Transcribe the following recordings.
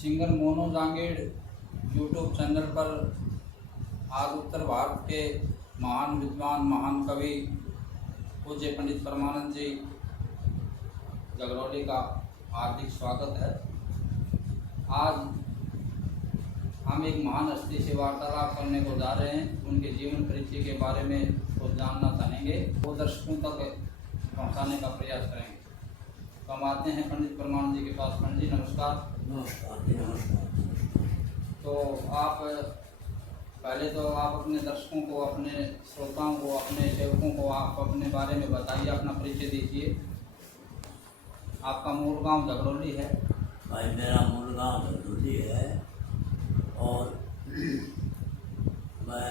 Singer Monu Jangid YouTube channel पर आज उत्तर भारत के महान विद्वान, महान कवि पूज्य पंडित परमानंद जी गगरौली का हार्दिक स्वागत है। आज हम एक महान हस्ती से वार्तालाप करने को जा रहे हैं। उनके जीवन परिचय के बारे में कुछ जानना चाहेंगे, वो दर्शकों तक पहुंचाने का प्रयास करेंगे। तो हम आते हैं पंडित परमानंद जी के पास। पंडित जी नमस्कार। नमस्कार। तो आप पहले तो आप अपने दर्शकों को, अपने श्रोताओं को, अपने सेवकों को आप अपने बारे में बताइए, अपना परिचय दीजिए। आपका मूल गांव गगरौली है। भाई मेरा मूल गांव गगरौली है और मैं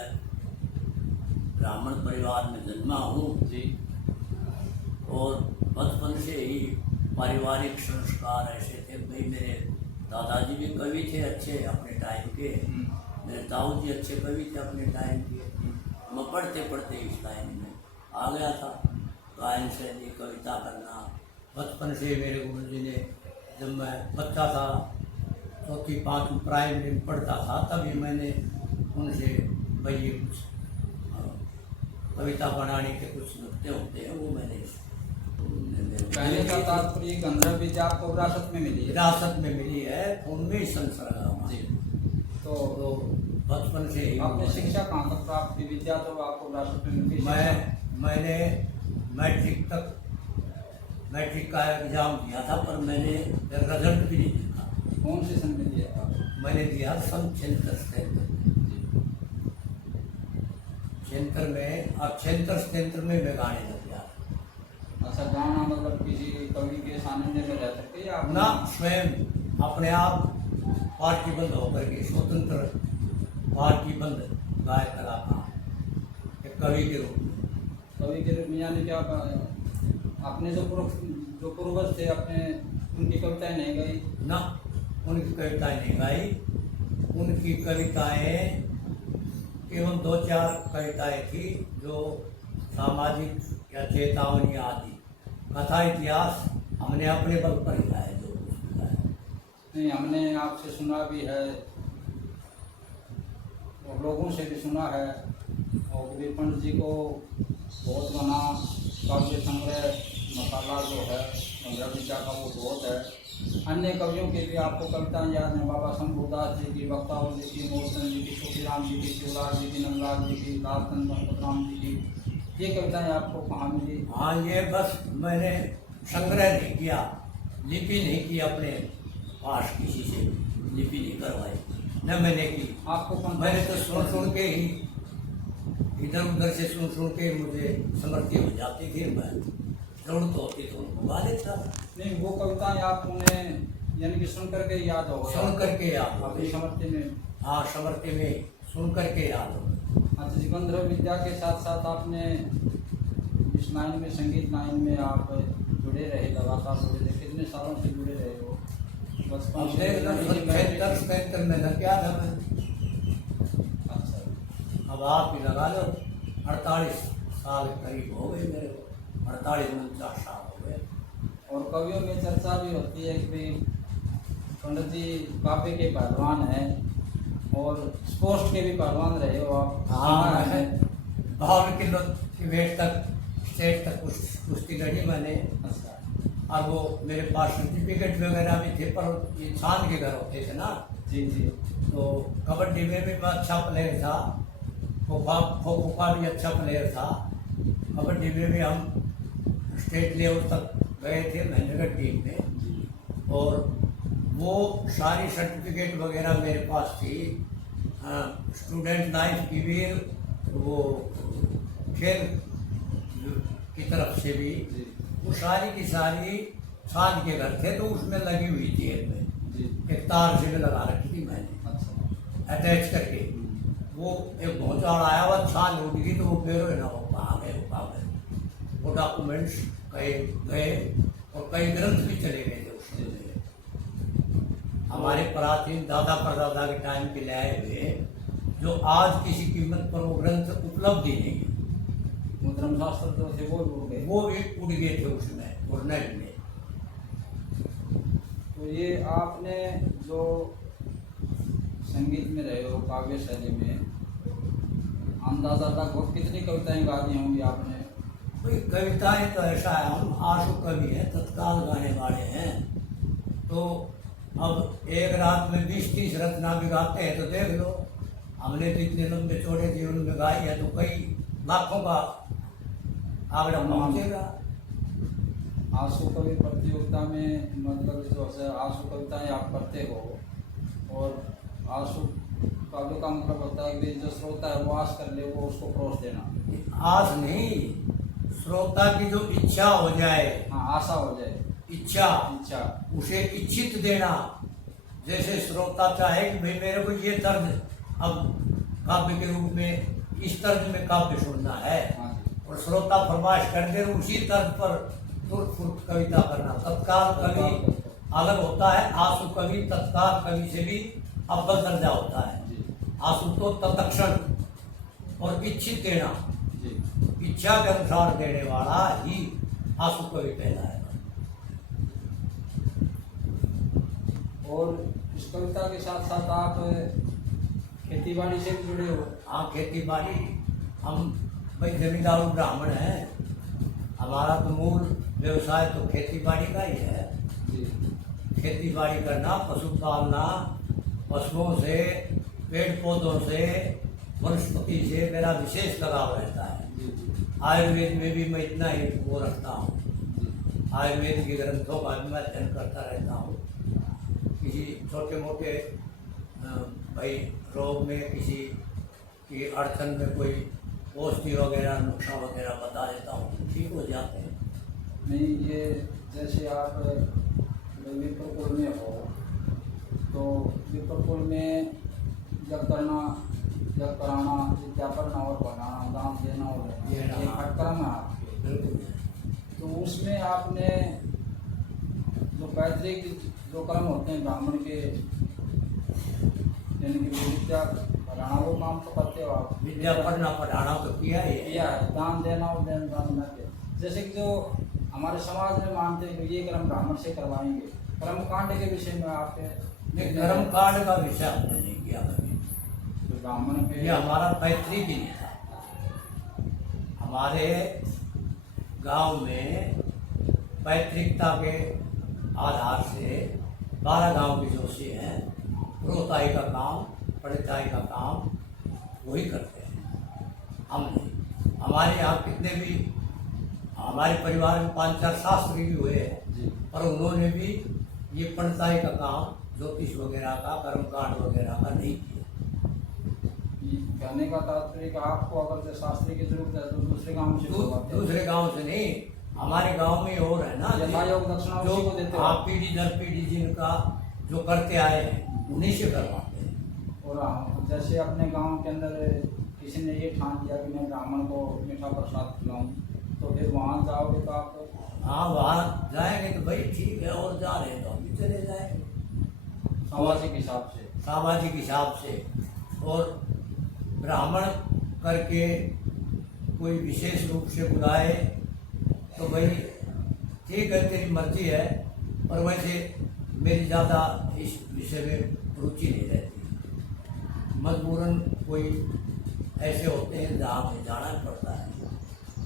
ब्राह्मण परिवार में जन्मा हूँ जी। और बचपन से ही पारिवारिक संस्कार ऐसे थे। भाई मेरे दादाजी भी कवि थे अच्छे अपने टाइम के, मेरे ताऊ जी अच्छे कवि थे अपने टाइम के। मैं पढ़ते पढ़ते इस टाइम में आ गया था। गायन शैली, कविता करना बचपन से मेरे गुरु जी ने, जब मैं बच्चा था चौथी पाँचवीं प्राइमरी में पढ़ता था तभी मैंने उनसे भाई ये कुछ कविता बनाने के कुछ नुक्ते होते हैं वो मैंने पहले का तात्पर्य गंधर्व विद्या आपको विरासत में मिली है। विरासत में मिली है, उनमें ही संसर्ग जी। तो बचपन से ही आपने शिक्षा कहाँ तक प्राप्त की? विद्या तो आपको विरासत में मिली। मैंने मैट्रिक का एग्जाम दिया था पर मैंने रिजल्ट भी नहीं देखा। कौन से सन में दिया था? मैंने दिया सन 76 में। अब 76 में मैं गाने लग गया। अच्छा, गाना मतलब किसी कवि के सानिध्य में रह सकते या अपना स्वयं अपने आप पार्टीबंद होकर के स्वतंत्र पार्टीबंद गायक कलाकार एक कवि के रूप में। कवि के रूप में यानी क्या? अपने जो पूर्वज थे अपने, उनकी कविताएं नहीं गई ना? उनकी कविताएं नहीं गाई। उनकी कविताएं केवल 2-4 कविताएं थी जो सामाजिक या चेतावनी आदि, कथा इतिहास हमने अपने बल पर ही गाए। जो नहीं, हमने आपसे सुना भी है और लोगों से भी सुना है। और कबीर पंडित जी को बहुत बना काव्य संग्रह मसाला जो है गंधर्व विद्या का वो बहुत है। अन्य कवियों के भी आपको कविताएं याद हैं? बाबा शंभुदास जी की, बख्तावर जी की, मोहसन जी की, छोटीराम जी की, शिवराज जी की, नंदलाल जी की, लालचंद राम जी की, ये कविताएं आपको कहाँ मिली? हाँ, ये बस मैंने संग्रह नहीं किया, लिपि नहीं की अपने पास, किसी से लिपि नहीं करवाई न मैंने की। आपको मैंने तो सुन के ही इधर उधर से सुन के मुझे समृद्धि हो जाती थी। मैं जरूरत होती तो उनको गा देता। नहीं, वो कविताएं आपने यानी कि सुन करके याद हो गया? सुन करके याद हो अपनी गई। समर्थी में? हाँ, समृद्धि में सुन करके याद हो गई। अच्छा, गंधर्व विद्या के साथ साथ आपने इस लाइन में, संगीत लाइन में आप जुड़े रहे, लगातार जुड़े रहे। कितने सालों से जुड़े रहे हो? बचपन से? 73 में लग गया था मैं। अच्छा, अब आप ही लगा लो, 48 साल करीब हो गए मेरे को। 48-49 साल हो गए। और कवियों में चर्चा भी होती है कि पंडित जी काव्य के पहलवान हैं और स्पोर्ट्स के भी पहलवान रहे हो आप। हाँ, मैं 52 किलो की वेट तक, स्टेट तक कुश्ती लड़ी मैंने। अच्छा। और वो मेरे पास सर्टिफिकेट वगैरह भी थे, पर ये छान के घर होते थे ना। जी जी। तो कबड्डी में भी मैं अच्छा प्लेयर था, खो खो का भी अच्छा प्लेयर था। कबड्डी में भी हम स्टेट लेवल तक गए थे महेंद्रगढ़ टीम में। और वो सारी सर्टिफिकेट वगैरह मेरे पास थी। स्टूडेंट लाइफ की भी, वो खेल की तरफ से भी, वो सारी की सारी छान के घर थे तो उसमें लगी हुई थी। एक तार से में लगा रखी थी मैंने। अच्छा। अटैच करके। वो एक भौचाल आया हुआ, छान उड़ गई तो वो बेरो ना हो कहाँ गए। वो डॉक्यूमेंट्स कई गए और कई ग्रंथ भी चले गए थे उसमें मेरे। हमारे प्राचीन दादा परदादा के टाइम के ले आए हुए, जो आज किसी कीमत पर वो ग्रंथ उपलब्ध ही नहीं है। धर्मशास्त्र जो थे वो उड़ गए। वो भी उड़ गए थे उसमें, उड़ने में। तो ये आपने जो संगीत में रहे हो, काव्य शैली में, अंदाजा लगभग कितनी कविताएं गा दी होंगी आपने? भाई कविताएं तो ऐसा है, हम आंसू कवि हैं, तत्काल गाने वाले हैं। तो अब एक रात में 20-30 रचना भी गाते हैं तो देख लो, हमने तो इतने लंबे चौड़े जीवन में गाई है तो कई लाखों का आंकड़ा पहुंचेगा। आंसू कवि प्रतियोगिता में मतलब जो है आंसू कविताएं आप करते हो, और आंसू काव्य का मतलब होता है कि जो श्रोता है वो आस कर ले, वो उसको परोस देना। आस नहीं, श्रोता की जो इच्छा हो जाए, हाँ, आशा हो जाए, इच्छा इच्छा, उसे इच्छित देना। जैसे श्रोता चाहे कि भाई मेरे को ये तर्ज अब काव्य के रूप में इस तर्ज में काव्य सुनना है, हाँ जी, और श्रोता फरमाइश कर दे उसी तर्ज पर तुरंत फुर्त कविता करना। तत्काल कवि अलग होता है, आंसू कवि तत्काल कवि से भी अव्वल दर्जा होता है। जी आंसू तो तत्क्षण और इच्छित देना, जी। इच्छा के अनुसार देने वाला ही आंसू कवि कहलाएगा। और इस कविता के साथ साथ आप खेती बाड़ी से भी जुड़े हो? हाँ, खेती बाड़ी, हम भाई जमींदार ब्राह्मण हैं, हमारा तो मूल व्यवसाय तो खेती बाड़ी का ही है। जी खेती बाड़ी करना, पशु पालना, पशुओं से, पेड़ पौधों से, वनस्पति से मेरा विशेष लगाव रहता है। जी जी आयुर्वेद में भी मैं इतना ही वो रखता हूँ, जी। आयुर्वेद के ग्रंथों का भी मैं अध्ययन करता रहता हूँ। किसी छोटे मोटे भाई रोग में, किसी की अड़चन में कोई औषधि वगैरह नुस्खा वगैरह बता देता हूँ, ठीक हो जाते हैं। नहीं, ये जैसे आप विप्रकुल में हो, तो विप्रकुल में जब करना, जब कराना, विद्या करना और बनाना, दान देना और लेना, ये हटकर्म है आपके। बिल्कुल। तो उसमें आपने जो पैतृक जो कर्म होते हैं ब्राह्मण के, यानी कि विद्या पढ़ाना, वो काम तो करते हो आप? विद्या पढ़ना पढ़ाना तो किया ही है। किया है, दान देना और देन दान न के। जैसे कि जो हमारे समाज में मानते हैं कि ये कर्म ब्राह्मण से करवाएंगे, कर्म कांड के विषय में आपके कर्म कांड का विषय हमने नहीं किया कभी। जो ब्राह्मण के, ये हमारा पैतृक ही नहीं था। हमारे गांव में पैतृकता के आधार से 12 गांव के जोशी हैं, रोताई का काम, पड़ताई का काम वही करते हैं, हम नहीं। हमारे यहाँ कितने भी, हमारे परिवार में 5-4 शास्त्री भी हुए हैं, जी पर उन्होंने भी ये पड़ताई का काम, ज्योतिष वगैरह का, कर्मकांड वगैरह का नहीं किया। कहने का तात्पर्य कि आपको अगर जो शास्त्री की जरूरत है तो दूसरे गांव से करवाते हैं। दूसरे गांव से नहीं, हमारे गांव में और है ना, यथायोग दक्षिणा उसी को देते हो? हाँ, पीढ़ी दर पीढ़ी जिनका जो करते आए हैं उन्हीं से करवाते हैं। और जैसे अपने गांव के अंदर किसी ने ये ठान दिया कि मैं ब्राह्मण को मीठा प्रसाद खिलाऊं, तो फिर वहाँ जाओगे तो आप? हाँ, वहाँ जाएंगे तो भाई ठीक है, और जा रहे हैं तो हम भी चले जाएंगे सामाजिक हिसाब से। सामाजिक हिसाब से। और ब्राह्मण करके कोई विशेष रूप से बुलाए तो भाई ठीक है, तेरी मर्जी है, पर वैसे मेरी ज़्यादा इस विषय में रुचि नहीं रहती। मजबूरन कोई ऐसे होते हैं जहाँ पे जाना पड़ता है,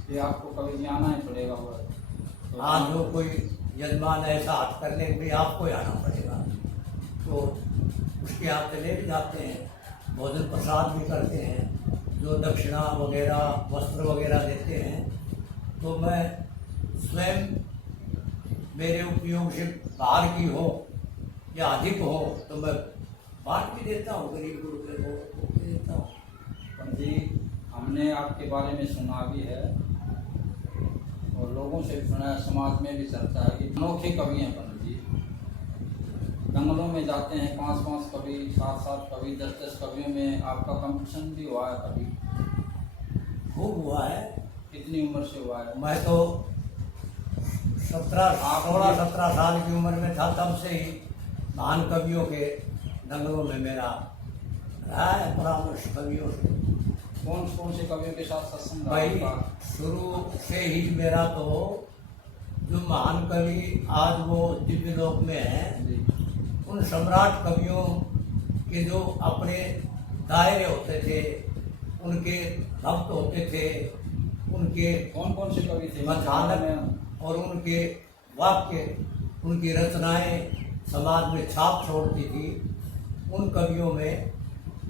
ये आपको कभी जाना ही पड़ेगा। तो हाँ, जो कोई यजमान ऐसा हाथ कर ले भाई आपको ही आना पड़ेगा, तो उसके हाथ से ले भी जाते हैं, भोजन प्रसाद भी करते हैं, जो दक्षिणा वगैरह वस्त्र वगैरह देते हैं, तो मैं स्वयं मेरे उपयोग से बाहर की हो या अधिक हो तो मैं बांट भी देता हूँ, गरीब गुरबे को भी देता हूँ। पंडित जी, हमने आपके बारे में सुना भी है और लोगों से भी सुना है, समाज में भी चलता है कि अनोखे कवि हैं पंडित जी। जंगलों में जाते हैं 5-5 कवि, 7-7 कवि, 10-10 कवियों में आपका कंपटीशन भी हुआ है कभी? खूब हुआ है। कितनी उम्र से हुआ है? मैं तो 16-17 साल की उम्र में था, तब से ही महान कवियों के दंगलों में मेरा रहा है परामर्श कवियों से। कौन से कवियों के साथ सत्संग रहा भाई आपका? शुरू से ही मेरा तो जो महान कवि आज वो दिव्य लोक में हैं, जी उन सम्राट कवियों के जो अपने दायरे होते थे, उनके भक्त होते थे, उनके कौन कौन से कवि थे मथानक और उनके वाक्य, उनकी रचनाएं समाज में छाप छोड़ती थी। उन कवियों में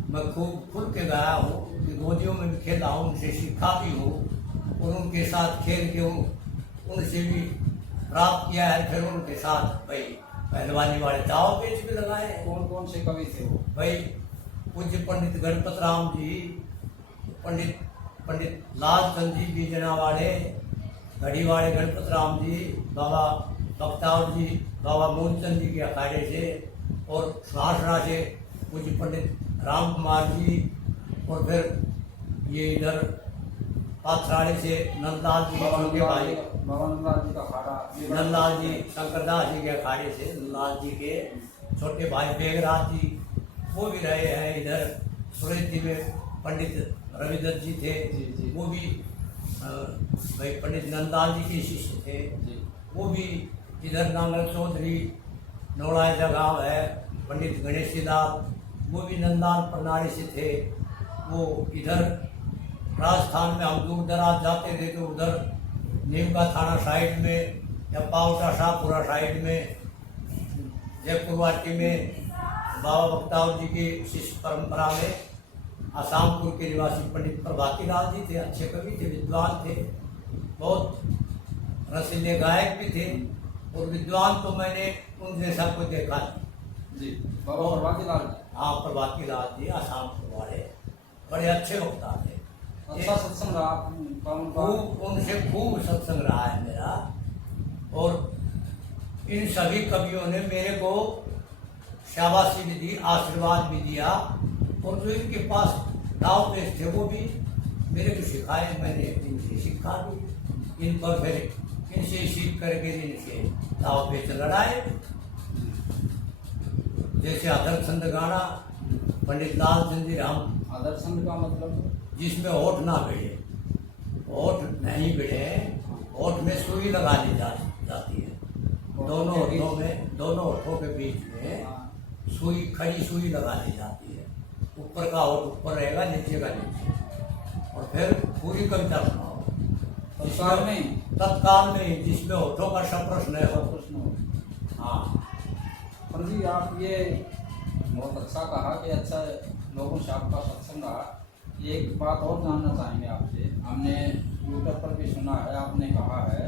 मैं खूब खुल के गाया हूँ कि गोदियों में भी खेला हूँ, उनसे सीखा भी हूँ और उनके साथ खेल के उनसे भी प्राप्त किया है। फिर उनके साथ भाई पहलवानी वाले दाव पेच भी लगाए। कौन कौन से कवि थे वो? भाई पूज्य पंडित गणपत राम जी, पंडित लालचंद जी बीजना वाले, घड़ी वाले गणपत राम जी, बाबा बख्तावर जी, बाबा मूलचंद जी के अखाड़े से, और सुहासरा से पूज्य पंडित राम कुमार जी, और फिर ये इधर पाथराड़े से नंदलाल जी के भाई, बाबा नंदलाल जी का खाड़ा, नंदलाल जी शंकरदास जी के अखाड़े से नंदलाल जी के छोटे भाई बेगराज जी, वो भी रहे हैं। इधर सुरेश जी में पंडित रविदत्त जी थे, जी। वो भी भाई पंडित नंदलाल जी के शिष्य थे। जी वो भी इधर नांगल चौधरी नौड़ाई का गाँव है, पंडित गणेश लाल, वो भी नंदलाल प्रणाली से थे। वो इधर राजस्थान में हम दूर दराज जाते थे तो उधर नीमका थाना साइड में या पावटा शाहपुरा साइड में, जयपुर वाटी में बाबा बख्तावर जी की शिष्य परंपरा में आसामपुर के निवासी पंडित प्रभाती लाल जी थे। अच्छे कवि थे, विद्वान थे, बहुत रसीले गायक भी थे, और विद्वान तो मैंने उन जैसा कोई देखा नहीं। जी बाबा प्रभाती लाल जी, हाँ प्रभाती लाल जी आसामपुर वाले बड़े अच्छे वक्ता थे। अच्छा सत्संग रहा खूब उनसे खूब सत्संग रहा है मेरा। और इन सभी कवियों ने मेरे को शाबाशी भी दी, आशीर्वाद भी दिया, और जो इनके पास दाव पेश थे वो भी मेरे को सिखाए, मैंने इनसे सीखा भी। इन पर फिर इनसे सीख करके इनसे दाव पेश लड़ाए। जैसे आदरचंद गाना पंडित लालचंद जी राम, आदर्शन का मतलब जिसमें होठ ना भिड़े, होठ नहीं भिड़े, होठ में सुई लगा ली जाती है, दोनों होठों में, दोनों होठों के बीच में सुई, खड़ी सुई लगा ली जाती है। ऊपर का होठ ऊपर रहेगा, नीचे का नीचे, और फिर पूरी कविता सुनाओ तत्काल में, जिसमें होठों का सप्रश न हो। प्रश्न हो। हाँ पंडित जी आप ये बहुत अच्छा कहा कि अच्छा लोगों से आपका सत्संग रहा। एक बात और जानना चाहेंगे आपसे, हमने यूट्यूब पर भी सुना है, आपने कहा है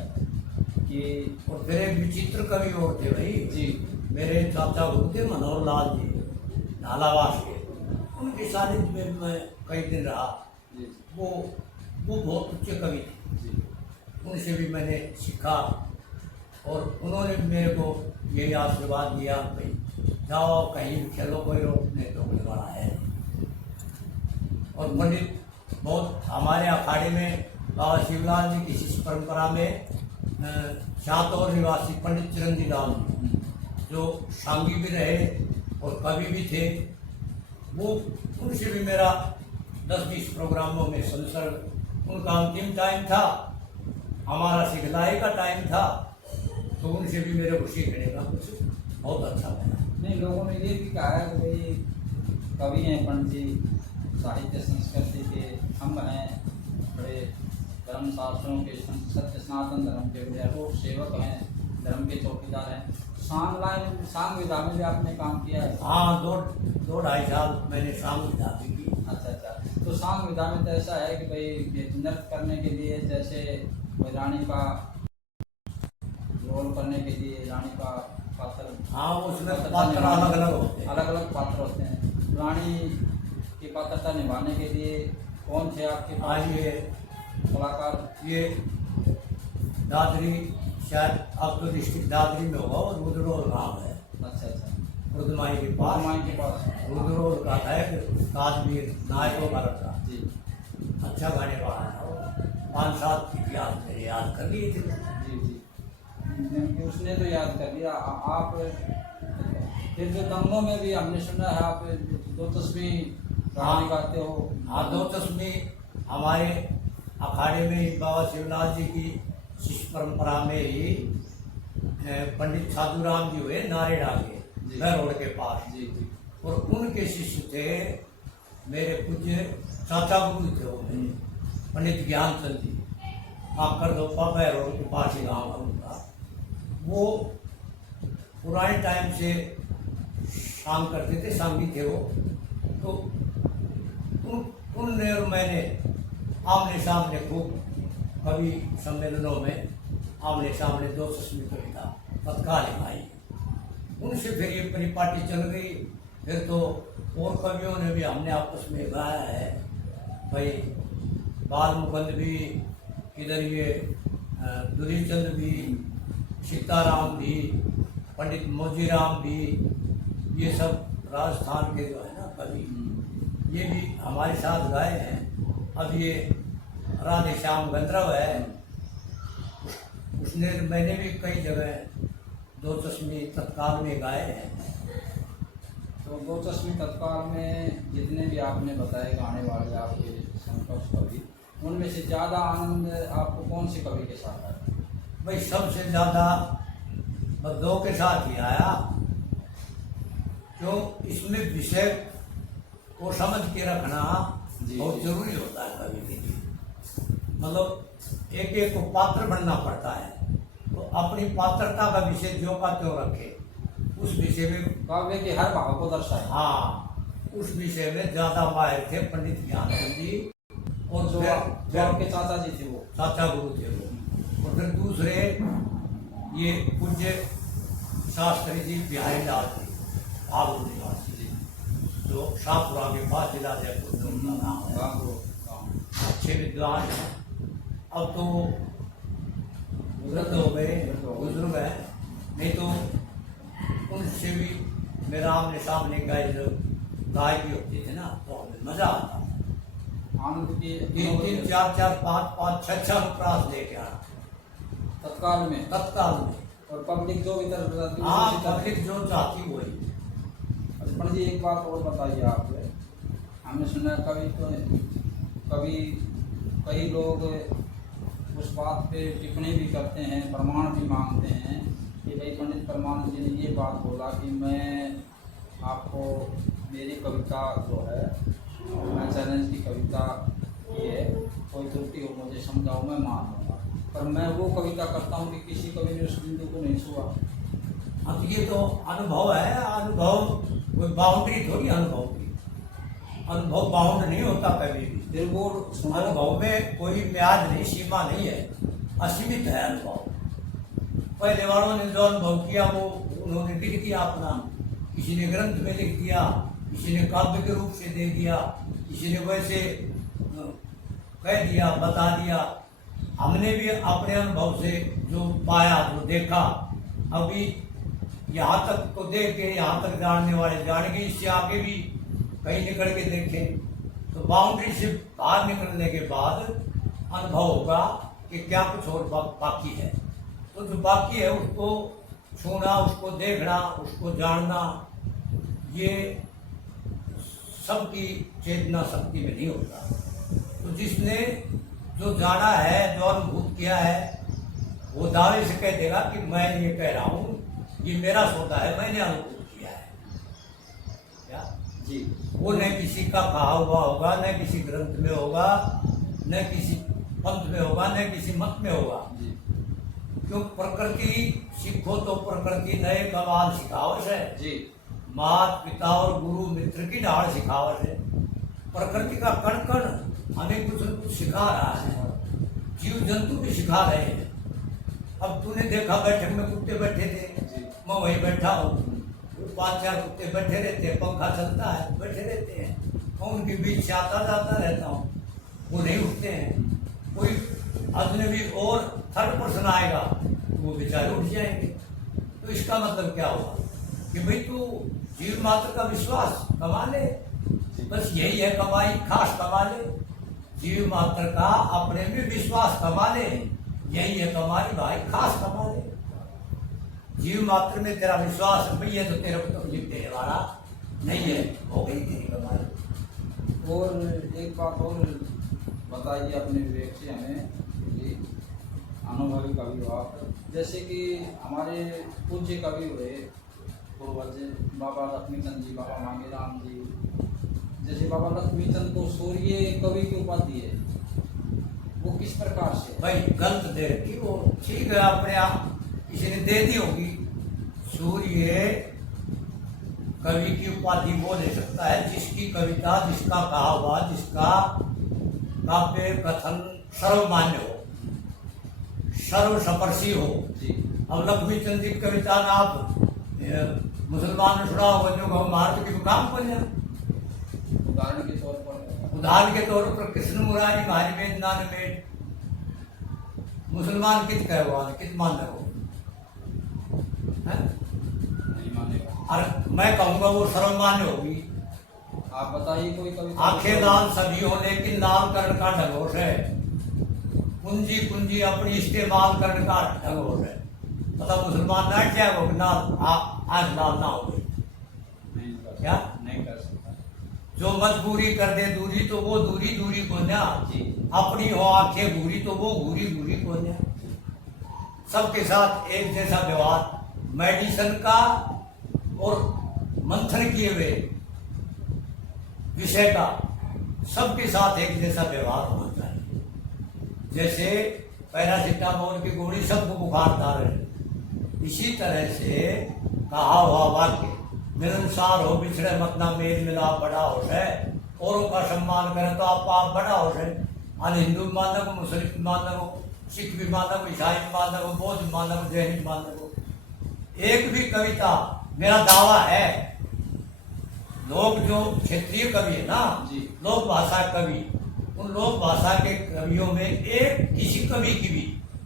कि और फिर एक विचित्र कवि और थे भाई जी, मेरे चाचा गुरु थे मनोहर लाल जी नालावास के, उनके सानिध्य में मैं कई दिन रहा। जी वो बहुत अच्छे कवि थे, जी उनसे भी मैंने सीखा, और उन्होंने भी मेरे को यही आशीर्वाद दिया भाई जाओ कहीं भी खेलो, कोई रोकने टोकने वाला है। और पंडित बहुत हमारे अखाड़े में बाबा शिवलाल जी की शिष्य परंपरा में शाहतौर निवासी पंडित चिरंजी लाल जी, जो सांगी भी रहे और कवि भी थे, वो उनसे भी मेरा 10-20 प्रोग्रामों में संसर्ग, उनका अंतिम टाइम था, हमारा सिखलाई का टाइम था, तो उनसे भी मेरे को सीखने का कुछ बहुत अच्छा लगा। नहीं, लोगों ने ये भी कहा है कि भाई कवि हैं पंडित जी, साहित्य संस्कृति के हम हैं, बड़े धर्म शास्त्रों के सत्य सनातन धर्म के बड़े अटूट सेवक हैं, धर्म के चौकीदार हैं। सांग विधा में भी आपने काम किया है? हाँ, 2-2.5 साल मैंने सांग विधा भी की। अच्छा, तो सांग विधा में तो ऐसा है कि भाई नृत्य करने के लिए जैसे रानी का रोल करने के लिए रानी का पात्र, हाँ उसमें पात्र अलग अलग होते हैं, अलग अलग पात्र होते हैं। रानी की पात्रता निभाने के लिए कौन थे आपके पास ये कलाकार? ये दादरी, शायद अब तो डिस्ट्रिक्ट दादरी में होगा, और रुद्रोल गाँव है। अच्छा, रुद्रमाई के पास, रुद्रोल का है, काश्मीर नायकों का लड़का जी, अच्छा गाने वाला है, और 5-7 इतिहास मेरे याद कर लिए थे। जी, उसने तो याद कर लिया। आप फिर जो दंगों में भी हमने सुना है आप 2 तस्वीर गाने गाते हो। हाँ, 2 तस्वीर हमारे अखाड़े में बाबा शिवलाल जी की शिष्य परंपरा में ही पंडित साधुराम जी हुए नारेड़ा के जी। नहर रोड के पास। जी जी। और उनके शिष्य थे मेरे पूज्य चाचा गुरु थे वो मेरे, पंडित ज्ञानचंद जी। आकर दो पापा रोड के पास ही गाँव है उनका। वो पुराने टाइम से काम करते थे, सांगी थे वो। तो उनने और मैंने आमने सामने खूब कवि सम्मेलनों में आमने सामने 2 सस्मी कविता तत्काल आई। उनसे फिर ये परिपाटी चल गई। फिर तो और कवियों ने भी हमने आपस में गाया है भाई, बाल मुकुंद भी, इधर ये दुलीचंद भी, सीताराम भी, पंडित मोजीराम भी, ये सब राजस्थान के जो है ना कवि, ये भी हमारे साथ गाए हैं। अब ये राधे श्याम गंधर्व है, उसने मैंने भी कई जगह 2 चश्मे तत्काल में गाए हैं। तो 2 चश्मे तत्काल में जितने भी आपने बताए गाने वाले आपके समकक्ष कवि, उनमें से ज़्यादा आनंद आपको कौन से कवि के साथ आया? भाई सबसे ज़्यादा बस 2 के साथ ही आया, क्यों इसमें विषय को समझ के रखना जी, बहुत जी। जरूरी होता है कवि के लिए। मतलब एक एक को पात्र बनना पड़ता है, तो अपनी पात्रता का विषय जो का त्यों रखे, उस विषय में काव्य के हर भाव को दर्शाए। हाँ, उस विषय में ज़्यादा माहिर थे पंडित ज्ञानचंद जी। और जो आपके चाचा जी थे वो चाचा गुरु थे वो। और फिर दूसरे ये पूज्य शास्त्री जी बिहारी लाल जी भागुर निवासी जी, जो शाहपुरा के पास जिला जयपुर में उनका नाम है। गाँव अच्छे विद्वान हैं। अब तो वृद्ध हो गए, बुजुर्ग हैं, नहीं तो उनसे भी मेरा आमने सामने गाय जो गायकी होती थी ना, तो हमें मजा आता। आनंद की 3-3, 4-4, 5-5, 6-6 अनुप्रास लेके आना तत्काल में। तत्काल में। और पब्लिक जो भी तरफ हाँ, पब्लिक जो चाहती वही। पंडित जी एक बात और बताइए आप, हमने सुना कभी तो कभी कई लोग उस बात पे टिप्पणी भी करते हैं, प्रमाण भी मांगते हैं कि भाई पंडित परमानंद जी ने ये बात बोला कि मैं आपको मेरी कविता जो है, मैं चैलेंज की कविता की है, कोई त्रुटि हो मुझे समझाओ, मैं मान लूँगा, पर मैं वो कविता करता हूँ कि किसी कवि ने उस बिंदु को नहीं छुआ। अब ये तो अनुभव है, अनुभव कोई बाउंड्री थोड़ी अनुभव की। अनुभव बाउंड नहीं होता कभी भी। फिर वो अनुभव में कोई म्याद नहीं, सीमा नहीं है, असीमित है अनुभव। पहले वालों ने जो अनुभव किया वो उन्होंने लिख दिया अपना, किसी ने ग्रंथ में लिख दिया, किसी ने काव्य के रूप से दे दिया, किसी ने वैसे कह दिया, बता दिया। हमने भी अपने अनुभव से जो पाया, जो देखा, अभी यहाँ तक तो देख के यहाँ तक जानने वाले जान गए, इससे आगे भी कहीं निकल के देखें तो बाउंड्री से बाहर निकलने के बाद अनुभव होगा कि क्या कुछ और बाकी है। तो जो बाकी है उसको छूना, उसको देखना, उसको जानना, ये सबकी चेतना शक्ति में नहीं होता। तो जिसने जो जाना है, जो अनुभूत किया है, वो दावे से कह देगा कि मैं ये कह रहा हूँ, ये मेरा सौदा है, मैंने अनुभूत किया है। क्या जी, वो न किसी का कहा हुआ होगा, न किसी ग्रंथ में होगा, न किसी पंथ में होगा, न किसी मत में होगा। जी, क्यों प्रकृति सीखो तो प्रकृति नए कमाल सिखावत है। जी, मात पिता और गुरु मित्र की ढाल सिखावत है। प्रकृति का कण कण हमें कुछ न कुछ सिखा रहा है, जीव जंतु भी सिखा रहे हैं। अब तूने देखा बैठक में कुत्ते बैठे थे, मैं वहीं बैठा हूँ, 5-4 कुत्ते बैठे रहते हैं, पंखा चलता है, बैठे रहते हैं, मैं उनके बीच से आता जाता रहता हूँ, वो नहीं उठते हैं। कोई अजनबी और थर्ड पर्सन आएगा तो वो बेचारे उठ जाएंगे। तो इसका मतलब क्या हुआ कि भाई तू जीव मात्र का विश्वास कमा ले, बस यही है कमाई, खास कमा ले। जीव मात्र का अपने में विश्वास कमा ले, यही है कमाई भाई, खास कमा ले। जीव मात्र में तेरा विश्वास है भाई, ये तो तेरे को तकलीफ देने वाला नहीं है, हो गई तेरी कमाई। और एक बात और बताइए अपने विवेक से हमें कि अनुभवी कवि हो आप। जैसे कि हमारे पूज्य कवि हुए पूर्वज बाबा लक्ष्मीचंद जी, बाबा मांगेराम जी। जैसे बाबा लक्ष्मीचंद को सूर्य कवि की उपाधि है, वो किस प्रकार से? भाई गलत दे रखी वो, ठीक है अपने आप किसी ने दे दी होगी। सूर्य कवि की उपाधि वो दे सकता है जिसकी कविता, जिसका कहा हुआ, जिसका काव्य कथन सर्वमान्य हो, सर्वसपर्शी हो। जी। अब लक्ष्मीचंद जी की कविता ना आप मुसलमान ने सुना होगा, जो भारत की दुकान पर जाए। उदाहरण के तौर पर कृष्ण मुरारी भारी में नान में मुसलमान कित कहे हुआ, कित मान रहे हो? नहीं मानेगा। और मैं कहूंगा वो सर्वमान्य होगी। आप बताइए कोई कविता। आंखें लाल सभी हो लेकिन लाल करण का ढंगोश है, कुंजी कुंजी अपनी इस्तेमाल करने का ढंगोश है। मतलब मुसलमान ना क्या हो लाल आज लाल ना हो गई, क्या नहीं कर सकता। जो मजबूरी कर दे दूरी तो वो दूरी दूरी को ना, जी। अपनी हो आंखें भूरी तो वो भूरी भूरी को ना। सबके साथ एक जैसा व्यवहार, मेडिसिन का और मंथन किए हुए विषय का सबके साथ एक जैसा व्यवहार होना चाहिए। जैसे पैरासिटामोल की गोली सबको बुखार था रहे, इसी तरह से कहा हुआ वाक्य मिलनसार हो बिछड़े मत ना मेल मिलाप बड़ा होश है, औरों का सम्मान करें तो आप बड़ा होश है। अन हिंदू भी मान लो, मुस्लिम भी मान लो, सिख भी मान लो, ईसाई भी मान लो, बौद्ध भी मान लो, जैन भी मान लो। एक भी कविता, मेरा दावा है, लोग जो क्षेत्रीय कवि है ना जी, लोक भाषा कवि, उन लोक भाषा के कवियों में एक किसी कवि की भी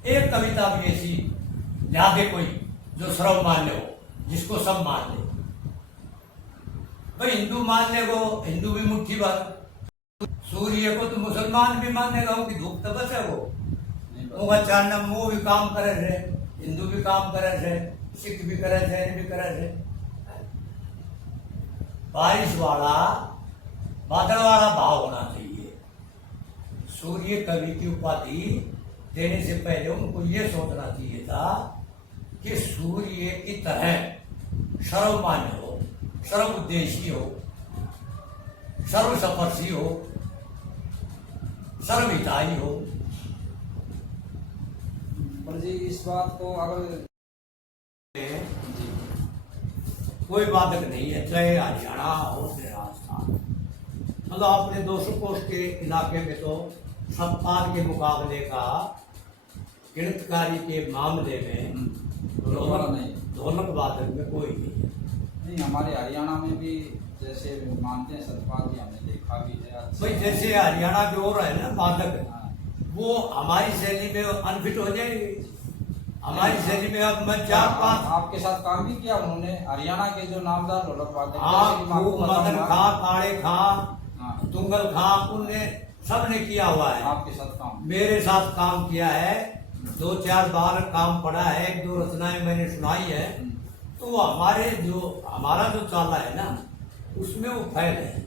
एक कविता भी ऐसी ला दे कोई जो सर्वमान्य हो, जिसको सब मान ले। भाई हिंदू मानने को हिंदू भी मुट्ठी भर, सूर्य को तो मुसलमान भी मानने का कि धूप तपस है वो चारना वो भी काम करे थे, हिंदू भी काम करे थे, सिख भी करे, जैन भी करे थे। बारिश वाला बादल वाला भाव होना चाहिए। सूर्य कवि की उपाधि देने से पहले उनको ये सोचना चाहिए था कि सूर्य की तरह सर्वमान्य हो, सर्वउद्देशीय हो, सर्वसपर्शी हो, सर्वहिताई हो। पर जी इस बात को अगर कोई बाधक नहीं है, चाहे हरियाणा हो चाहे राजस्थान। मतलब अपने 200 कोस के इलाके में तो सत्तार के मुकाबले का गिरफ्तारी के मामले में ढोलक वादक में कोई नहीं है। नहीं, हमारे हरियाणा में भी जैसे मानते हैं सतपाल जी, हमने देखा भी है। भाई जैसे हरियाणा जो हो रहा है ना वादक, वो हमारी शैली में अनफिट हो जाएंगे। हमारी शैली में अब मैं 4-5 आपके साथ काम भी किया उन्होंने, हरियाणा के जो नामदार ढोलक वादक मदन खां, काले खां, तुंगल खां, उनने सबने किया हुआ है। आपके साथ काम? मेरे साथ काम किया है, 2-4 बार काम पड़ा है, 1-2 रचनाएं मैंने सुनाई है। तो हमारा जो चाला है ना उसमें वो फैल है।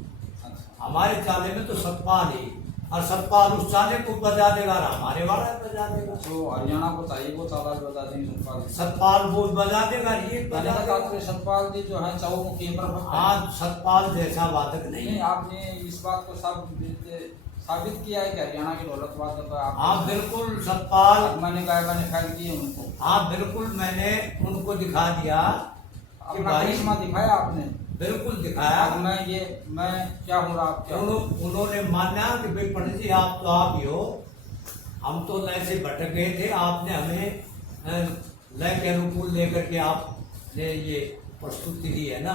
हमारे चाले में तो सतपाल ही, और सतपाल उस चाले को बजा देगा, हमारे वाला बजा देगा। जो हरियाणा को चाहिए वो चाला बजा देंगे सतपाल वो बजा देगा, ये बजा देगा। सतपाल जी जो है चौमुखी पर आज सतपाल जैसा वादक नहीं। आपने इस बात को साबित किया है कि हरियाणा के ढोलक वादक आप बिल्कुल सतपाल मैंने गायबाने फैल दिए उनको। हाँ बिल्कुल, मैंने उनको दिखा दिया, अपना करिश्मा दिखाया आपने, बिल्कुल दिखाया। मैं क्या हूँ आप क्या? उन्होंने माना कि भाई पंडित जी आप तो आप ही हो, हम तो लय से भटक गए थे, आपने हमें लय के अनुकूल लेकर के आपने ये प्रस्तुति दी है ना,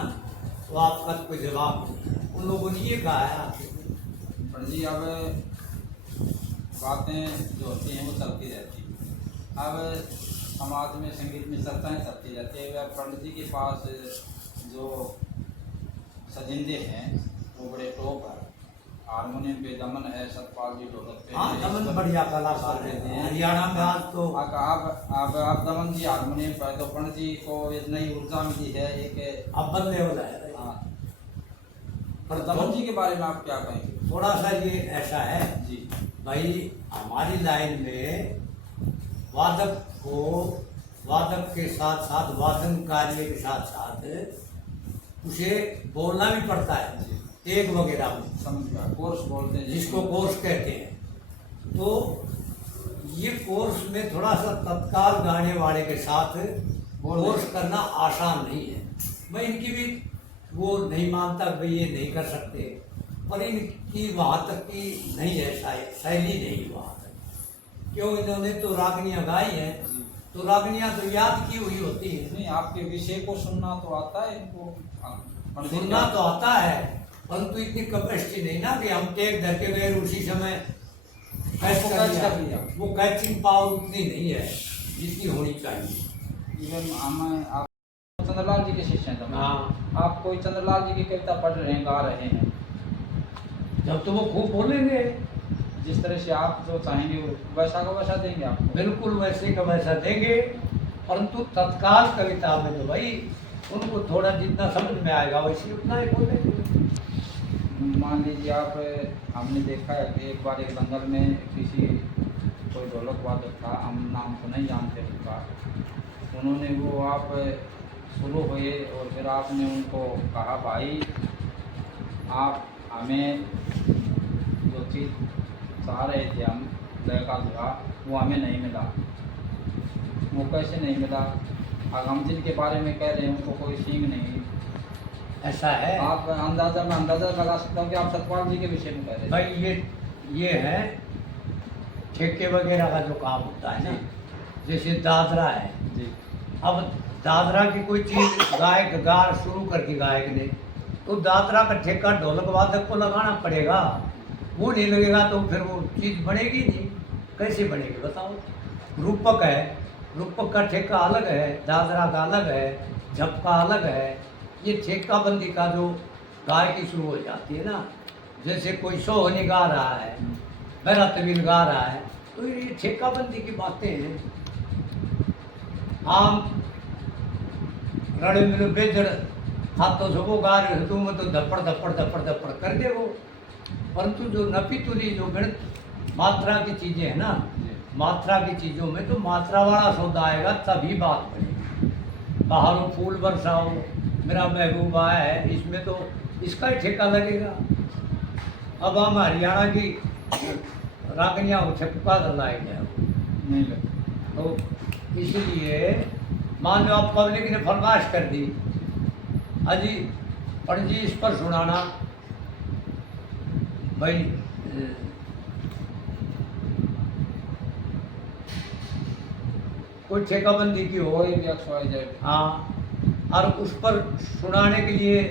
तो आपका कोई जवाब नहीं। उन लोगों ने ये कहा है आपसे। पंडित जी अब बातें जो होती हैं वो चलती रहती हैं। अब समाज में संगीत में चर्चाएँ चलती रहती है। पंडित जी के पास जो सजिंदे हैं वो बड़े टॉप है। हारमोनियम पे दमन है, सतपाल जी ढोलक पे। हाँ, दमन बढ़िया कलाकार रहते हैं हरियाणा में। आज तो आप दमन जी हारमोनियम पर, तो पंडित जी को एक नई ऊर्जा मिली है, एक अब बदले वाला है। हाँ, पर दमन जी के बारे में आप क्या कहेंगे? थोड़ा सा ये ऐसा है जी भाई, हमारी लाइन में वादक को वादक के साथ साथ वादन कार्य के साथ साथ उसे बोलना भी पड़ता है तेग वगैरह में, समझ गया, कोर्स बोलते हैं जिसको कोर्स कहते हैं। तो ये कोर्स में थोड़ा सा तत्काल गाने वाले के साथ कोर्स करना आसान नहीं है। मैं इनकी भी वो नहीं मानता भाई ये नहीं कर सकते, पर इनकी वहाँ तक की नहीं है, शैली नहीं वहाँ तक। क्यों, इन्होंने तो रागनियाँ गाई हैं, तो रागनियाँ तो याद की हुई होती है। नहीं, आपके विषय को सुनना तो आता है इनको, सुनना तो आता है, परंतु इतनी कैपेसिटी नहीं ना कि हम टेक धर के गए उसी समय कैच कर लिया। वो कैचिंग पावर उतनी नहीं है जितनी होनी चाहिए। इवन हम आप चंद्रलाल जी के शिष्य हैं, हाँ, आप कोई चंद्रलाल जी की कविता पढ़ रहे हैं, गा रहे हैं, जब तो वो खूब बोलेंगे, जिस तरह से आप जो चाहेंगे वो वैसा का वैसा देंगे आपको। बिल्कुल वैसे का वैसा देंगे, परंतु तत्काल कविता में तो भाई उनको थोड़ा जितना समझ में आएगा वैसे उतना ही बोलेंगे। मान लीजिए आप, हमने देखा है कि एक बार एक दंगल में किसी कोई ढोलक वादक था, हम नाम तो नहीं जानते उनका, उन्होंने वो आप शुरू हुए और फिर आपने उनको कहा भाई आप हमें जो चीज़ चाह रहे थे हम लय का दुआ वो हमें नहीं मिला। वो कैसे नहीं मिला? अब हम जिनके बारे में कह रहे हैं उनको कोई सींग नहीं। ऐसा है आप अंदाजा लगा सकता हूँ कि आप सतपाल जी के विषय में कह रहे हैं। भाई ये है ठेके वगैरह का जो काम होता है ना, जैसे दादरा है जी, अब दादरा की कोई चीज गायक गा शुरू करके गायक ने, तो दादरा का ठेका ढोलक वादक को लगाना पड़ेगा। वो नहीं लगेगा तो फिर वो चीज बनेगी नहीं। कैसे बनेगी बताओ? रूपक है, रूपक का ठेका अलग है, दादरा का अलग है, झपका अलग है। ये ठेका बंदी का जो गायकी शुरू हो जाती है ना, जैसे कोई सोहनी गा रहा है, मेरा तवील गा रहा है, तो ये ठेका बंदी की बातें हैं। आम रड़े मिलो बेजड़ हाथों से वो गा रहे हो तुम तो धप्पड़ धप्पड़ धप्पड़ धप्पड़ कर दे वो। परंतु जो नपी तुली जो गणित मात्रा की चीजें हैं ना, मात्रा की चीजों में तो मात्रा वाला सौदा आएगा तभी बात बनेगी। बाहरों फूल बरसाओ मेरा महबूबा है, इसमें तो इसका ही ठेका लगेगा। अब हम हरियाणा की रागनियाँ छक्का लाएंगे नहीं लगता। तो इसलिए मान लो आप पब्लिक ने फरमाइश कर दी, अजी पंडित जी इस पर सुनाना भाई, कोई ठेकाबंदी की हो, कोई भी XYZ, हाँ, और उस पर सुनाने के लिए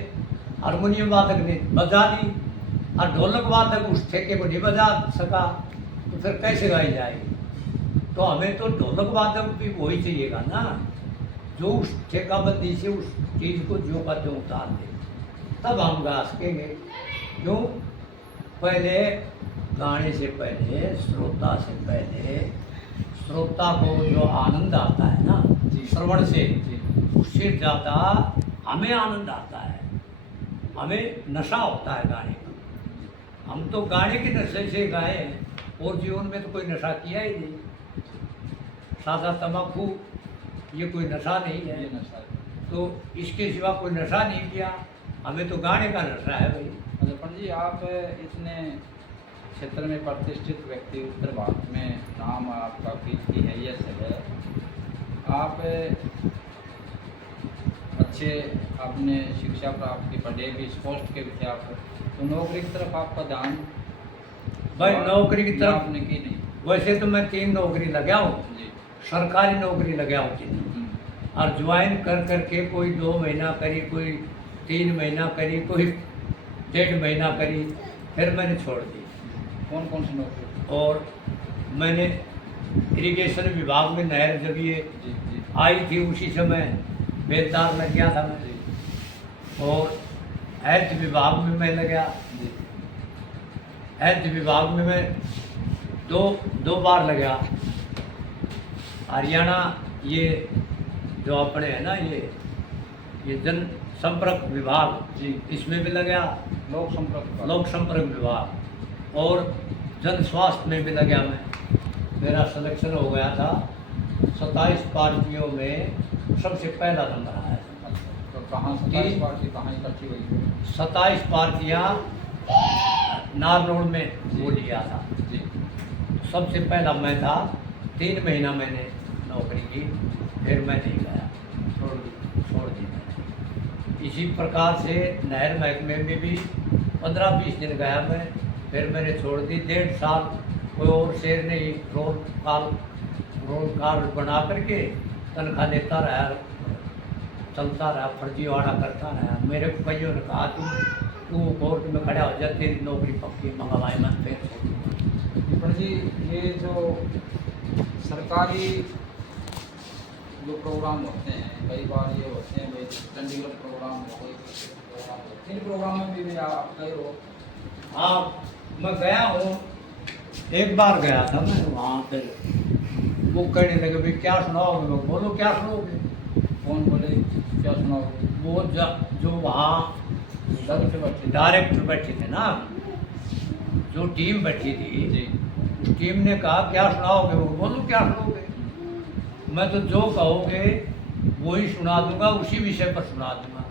हारमोनियम वादक ने बजा दी और ढोलक वादक उस ठेके को नहीं बजा सका, तो फिर कैसे गाई जाएगी? तो हमें तो ढोलक वादक भी वही चाहिएगा ना, जो उस ठेकाबंदी से उस चीज़ को जो का त्यों उतार दे, तब हम गा सकेंगे। क्यों? पहले गाने से पहले, श्रोता से पहले, श्रोता को जो आनंद आता है ना श्रवण से, उससे ज़्यादा हमें आनंद आता है, हमें नशा होता है गाने का। हम तो गाने के नशे से गाए हैं और जीवन में तो कोई नशा किया ही नहीं। सादा तम्बाकू ये कोई नशा नहीं है, ये नशा है। तो इसके सिवा कोई नशा नहीं किया, हमें तो गाने का नशा है भाई। अच्छा पंडित जी, आप इतने क्षेत्र में प्रतिष्ठित व्यक्ति, उत्तर भारत में नाम आपका कीर्ति है, यश है, आप अच्छे आपने शिक्षा प्राप्त की, पढ़े भी, पोस्ट के भी थे आप, तो नौकरी की तरफ आपका ध्यान भाई नौकरी की तरफ आपने की नहीं? वैसे तो मैं 3 नौकरी लगा हूँ, जी। सरकारी नौकरी लगा हूँ 3, और ज्वाइन कर करके कोई 2 महीना करी, कोई 3 महीना करी, कोई 1.5 महीना करी, फिर मैंने छोड़ दी। कौन कौन सी नौकरी? और मैंने इरिगेशन विभाग में नहर जब ये जी जी आई थी उसी समय बेलदार लग गया था मैं, जी और हेल्थ विभाग में मैं लगा। जी। हेल्थ विभाग में मैं दो बार लगा। हरियाणा ये जो अपने है ना ये जन संपर्क विभाग, जी। इसमें भी लगा, लोक संपर्क विभाग, और जन स्वास्थ्य में भी लगा मैं। मेरा सिलेक्शन हो गया था 27 पार्टियों में सबसे पहला नंबर आया। तो कहाँ 27 पार्टी कहाँ इकट्ठी हुई? 27 पार्टियाँ नारनौल में वो लिया था। जी सबसे पहला मैं था। 3 महीना मैंने नौकरी की, फिर मैं नहीं गया, छोड़ दी मैंने। इसी प्रकार से नहर महकमे में भी 15-20 दिन गया मैं, फिर मैंने छोड़ दी। 1.5 साल कोई और शेर नहीं, रोल कार्ड बना करके तनख्वाह लेता रहा, चलता रहा, फर्जीवाड़ा करता रहा। मेरे भाइयों ने कहा तू कोर्ट में खड़ा हो जा, तेरी नौकरी पक्की, मंगवाई मन फिर छोड़ दूंगा। विपिन जी, ये जो सरकारी जो प्रोग्राम होते हैं, कई बार ये होते हैं भाई चंडीगढ़ प्रोग्राम हो गई, प्रोग्राम हो, इन प्रोग्राम में भी आप गए हो? हाँ, मैं गया हूँ। एक बार गया था मैं वहाँ पे, वो कहने लगे भाई क्या सुनाओगे? मैं बोलो क्या सुनाओगे? कौन बोले क्या सुनाओगे? वो जो वहाँ डायरेक्टर बैठे थे ना, जो टीम बैठी थी, जी उस टीम ने कहा क्या सुनाओगे? वो बोलो क्या सुनाओगे? मैं तो जो कहोगे वही सुना दूंगा, उसी विषय पर सुना दूंगा।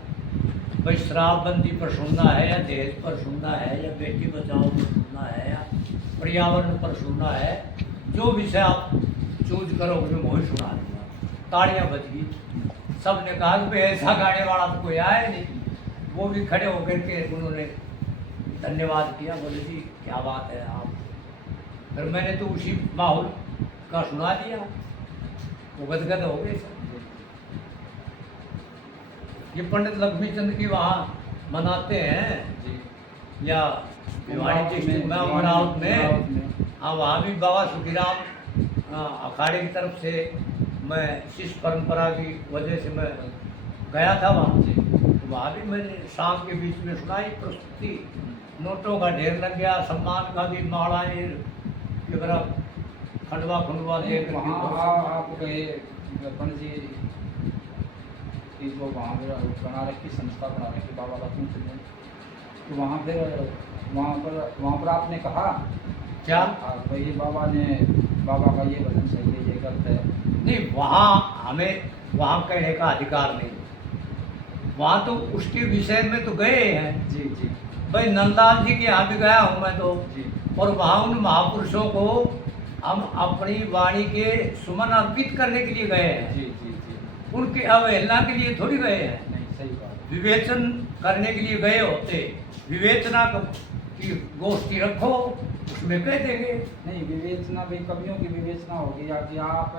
भाई शराबबंदी पर सुनना है, या दहेज पर सुनना है, या बेटी बचाओ पर सुनना है, या पर्यावरण पर सुनना है, जो विषय आप चूज करोगे मैं वही सुना दूंगा। तालियां बज गई। सब ने कहा कि भाई ऐसा गाने वाला तो कोई आया नहीं। वो भी खड़े होकर के उन्होंने धन्यवाद किया, बोले जी क्या बात है आप। फिर मैंने तो उसी माहौल का सुना दिया, वो गदगद हो गए सब। ये पंडित लक्ष्मीचंद की वहाँ मनाते हैं, जी या भिवाड़ी डिस्ट्रिक्ट में उमराव में। हाँ, वहाँ भी बाबा सुखीराम अखाड़े की तरफ से मैं शिष्य परंपरा की वजह से मैं गया था वहाँ। तो वहाँ भी मैंने शाम के बीच में सुनाई प्रस्तुति। नोटों का ढेर लग गया, सम्मान का भी मालाएं वगैरह खंडवा खुंडवा दे करके वहाँ आप गए विपिन जी की जो वहाँ पर बना रखी संस्था बना रखी बाबा लक्ष्मीचंद ने, तो वहाँ पर आपने कहा क्या भाई ये बाबा का ये वचन सही है, ये गलत है? नहीं, वहाँ हमें वहाँ कहने का अधिकार नहीं। वहाँ तो उसके विषय में तो गए हैं। जी जी भाई नंदलाल जी के यहाँ भी गया हूँ मैं तो, जी और वहाँ उन महापुरुषों को हम अपनी वाणी के सुमन अर्पित करने के लिए गए हैं। जी जी जी उनके अवहेलना के लिए थोड़ी गए हैं। नहीं, सही बात। विवेचन करने के लिए गए होते, विवेचना की गोष्ठी रखो, उसमें कह देंगे। नहीं, विवेचना भी कवियों की विवेचना होगी, या कि आप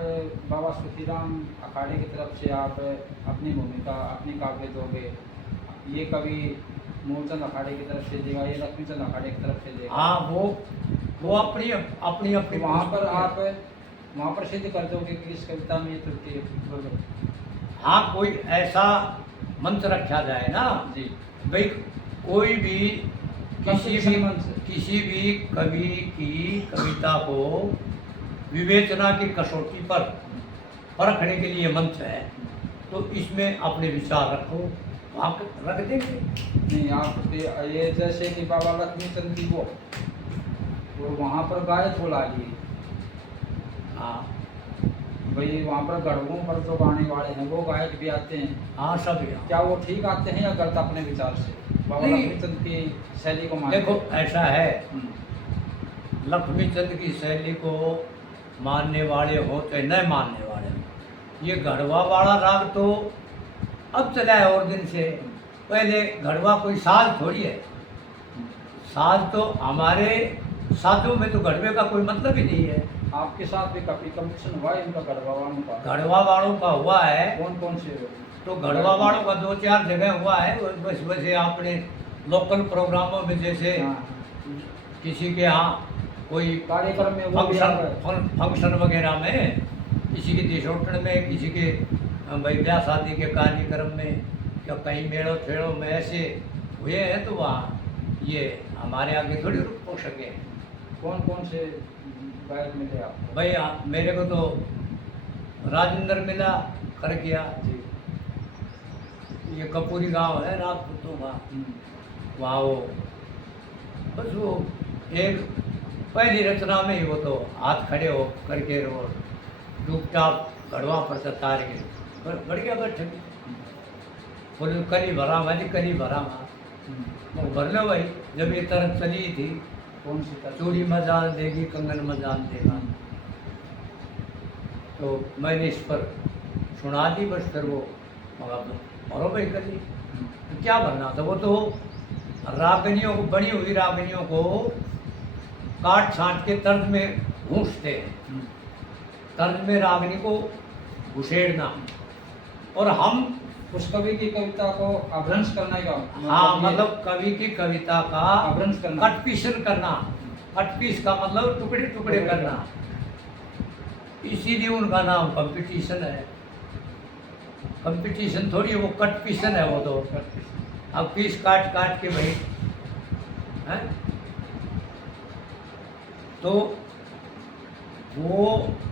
बाबा सुखीराम अखाड़े की तरफ से आप अपनी भूमिका अपनी काव्य दोगे, ये कवि मूलचंद अखाड़े की तरफ से देगा, ये लक्ष्मीचंद अखाड़े की तरफ से देगा? हाँ, वो अपनी तो वहाँ पर आप वहाँ पर सिद्ध कर दोगे कि इस कविता में ये त्रुटि है? हाँ, कोई ऐसा मंच रखा जाए ना जी भाई, कोई भी मंच। किसी भी कवि की कविता को विवेचना की कसौटी पर परखने के लिए मंच है, तो इसमें अपने विचार रखो, वहाँ रख देंगे। नहीं, आप ये जैसे कि बाबा लक्ष्मीचंद की वो वहाँ पर गाय बोला लिए, हाँ भाई वहाँ पर गढ़वों पर जो गाने वाले हैं वो गायक भी आते हैं, हाँ, सब यहाँ। क्या वो ठीक आते हैं या गलत अपने विचार से बाबा नहीं। लक्ष्मीचंद की शैली को मानते देखो हैं? ऐसा है, हम्म, लक्ष्मीचंद की शैली को मानने वाले हो चाहे न मानने वाले हो, ये गढ़वा वाला राग तो अब चला है और दिन से। पहले गढ़वा कोई साज थोड़ी है, साज तो हमारे साजों में तो गढ़वे का कोई मतलब ही नहीं है। आपके साथ भी काफी कंपटीशन हुआ है इनका गढ़वा वालों का? गढ़वा वालों का हुआ है, कौन कौन से? तो गढ़वा वालों का 2-4 जगह हुआ है। बस वैसे आपने लोकल प्रोग्रामों में जैसे हाँ, किसी के यहाँ कोई कार्यक्रम में वो भी फंक्शन वगैरह में, किसी के देशोटन में, किसी के भाई ब्याह शादी के कार्यक्रम में, क्या कहीं मेड़ो ठेड़ो में ऐसे हुए हैं, तो वहाँ ये हमारे आगे थोड़ी रुक हो सके। कौन कौन से गायक मिले आपको? भाई मेरे को तो राजेंद्र मिला कर किया, जी ये कपूरी गांव है राजपूतों का, वहाँ वो बस वो एक पहली रचना में ही वो तो हाथ खड़े हो करके वो चुपचाप घड़वा पर से तार के बढ़िया बैठे बोले कली भरा मैं कली भरा वो भर लो भाई। जब ये तरफ चली थी कौन सी तरह? चूड़ी में जान देगी कंगन में जान देगा, तो मैंने इस पर सुना दी बस। फिर वो भरो भाई कली तो क्या भरना था, वो तो रागनियों को बनी हुई रागनियों को काट छांट के तर्ज में घूसते हैं, तर्ज में रागनी को घुसेड़ना। और हम उस कवि की कविता को अभ्रंश करने का हाँ मतलब कवि की कविता का अभ्रंश करना, कटपीसन करना। कटपीस का मतलब टुकड़े टुकड़े करना, इसीलिए उनका नाम कंपटीशन है। कंपटीशन थोड़ी है वो, कटपीसन है वो तो। अब पीस काट काट के भाई हैं, तो वो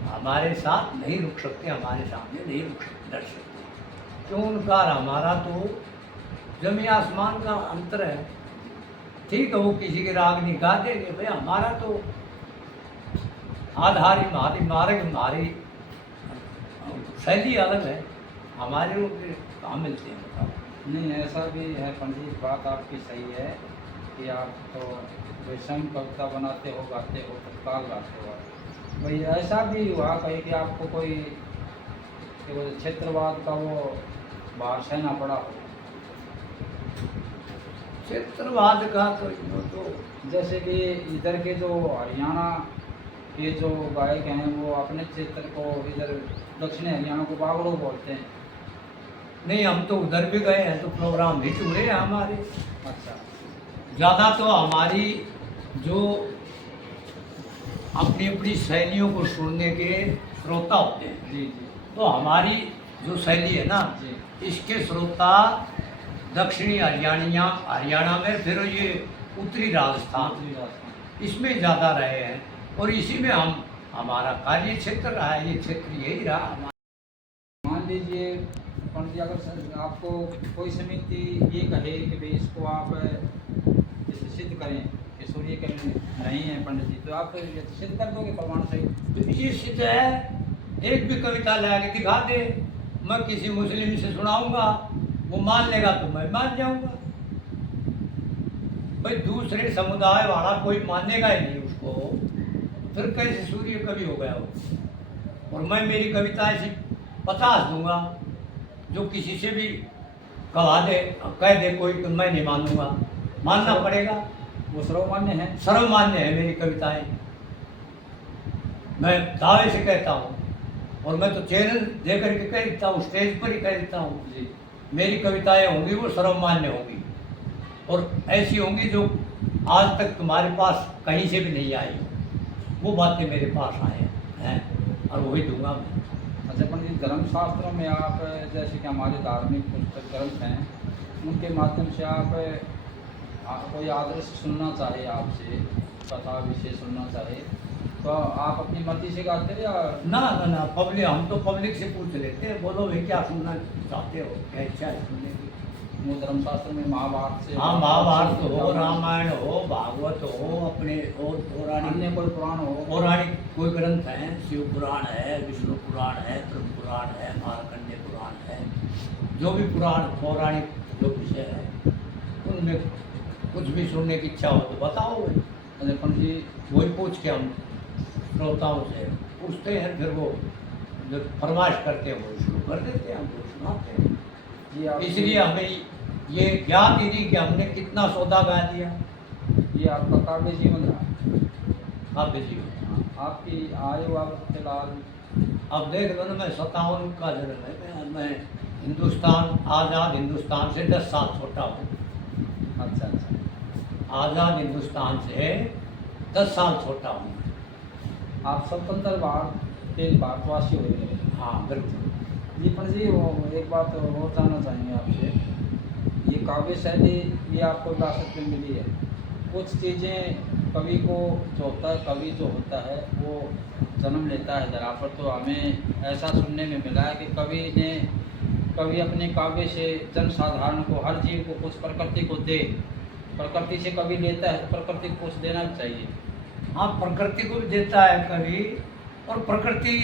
हमारे साथ नहीं रुक सकते, हमारे सामने नहीं रुक सकते, डर सकते। क्यों? उनका और हमारा तो जमीन आसमान का अंतर है। ठीक है वो किसी के राग नहीं गा देंगे भाई, हमारा तो आधार हमारी मार्ग हमारी शैली अलग है, हमारे लोग कहाँ मिलते हैं बताओ। नहीं ऐसा भी है पंडित, बात आपकी सही है कि आप तो विषम कविता बनाते हो, गाते हो, तत्काल गाते हो। भाई ऐसा भी हुआ कहीं कि आपको कोई कि वो क्षेत्रवाद का वो बाहर सहना पड़ा हो? क्षेत्रवाद का तो यूँ तो जैसे कि इधर के जो हरियाणा के जो गायक हैं वो अपने क्षेत्र को इधर दक्षिणी हरियाणा को बागड़ो बोलते हैं। नहीं, हम तो उधर भी गए हैं तो प्रोग्राम भी टूरे हैं हमारे। अच्छा, ज़्यादा तो हमारी जो अपनी अपनी शैलियों को सुनने के श्रोता होते हैं, जी जी तो हमारी जो शैली है ना, जी, इसके श्रोता दक्षिणी हरियाणा में, फिर ये उत्तरी राजस्थान, इसमें ज़्यादा रहे हैं। और इसी में हमारा कार्य क्षेत्र रहा है, ये क्षेत्र यही रहा हमारा। मान लीजिए पंडित जी, अगर आपको कोई समिति ये कहे कि भाई इसको आप जैसे सिद्ध करें कि सूर्य के नहीं है पंडित जी, तो आप सिद्ध कर दोगे प्रमाण सहित? तो ये सिद्ध है, एक भी कविता ला के दिखा दे, मैं किसी मुस्लिम से सुनाऊंगा, वो मान लेगा तो मैं मान जाऊंगा। भाई दूसरे समुदाय वाला कोई मानेगा ही नहीं उसको, फिर कैसे सूर्य कवि हो गया वो। और मैं मेरी कविता ऐसी 50 दूंगा, जो किसी से भी कहा दे कह दे कोई तो मैं नहीं मानूंगा, मानना पड़ेगा। वो सर्वमान्य है, सर्वमान्य है मेरी कविताएं, मैं दावे से कहता हूँ। और मैं तो चैनल दे करके कह देता हूँ, स्टेज पर ही कह देता हूँ जी। मेरी कविताएं होंगी वो सर्वमान्य होंगी, और ऐसी होंगी जो आज तक तुम्हारे पास कहीं से भी नहीं आई, वो बातें मेरे पास आए हैं और वही दूंगा मैं। अच्छा पंडित, धर्मशास्त्रों में आप जैसे कि हमारे धार्मिक पुस्तक ग्रंथ हैं, उनके माध्यम से आप कोई आदर्श सुनना चाहे, आपसे कथा विषय सुनना चाहे, तो आप अपनी मर्जी से गाते हैं या? ना पब्लिक, हम तो पब्लिक से पूछ लेते हैं, बोलो भाई क्या सुनना चाहते हो, क्या इच्छा है सुनने की। वो धर्मशास्त्र में महाभारत से, हाँ महाभारत हो, रामायण हो, भागवत हो, अपने और अन्य पौराणिक कोई पुराण हो? पौराणिक कोई ग्रंथ हैं, शिव पुराण है, विष्णु पुराण है, ब्रह्म पुराण है, मार्कंडेय पुराण है, जो भी पुराण पौराणिक जो विषय है उनमें कुछ भी सुनने की इच्छा हो तो बताओ। अच्छा पंडित जी, वही पूछ के हम श्रोताओं से पूछते हैं, फिर वो जो फरमाइश करते हैं वो शुरू कर देते हैं, हमको सुनाते हैं। ये आप इसलिए हमें ये ज्ञात ही नहीं कि हमने कितना सौदा गा दिया। ये आपका काव्य जीवन रहा। काव्य जीवन आपकी आयु अब फिलहाल? अब देख लो ना, मैं 57 का जन्म है, मैं हिंदुस्तान आज़ाद हिंदुस्तान से 10 साल छोटा हूँ। अच्छा अच्छा, आज़ाद हिंदुस्तान से 10 साल छोटा हूँ। आप स्वतंत्र भारत के भारतवासी हुए। हाँ बिल्कुल। जी पंडित जी, वो एक बात और जानना चाहेंगे आपसे, ये काव्य शैली ये आपको विरासत में मिली है। कुछ चीज़ें कवि को जो होता है, कवि जो होता है वो जन्म लेता है धरा पर, तो हमें ऐसा सुनने में मिला है कि कवि अपने काव्य से जनसाधारण को, हर जीव को कुछ प्रकृति को दे, प्रकृति से कवि लेता है तो प्रकृति को कुछ देना भी चाहिए। हाँ प्रकृति को भी देता है कवि, और प्रकृति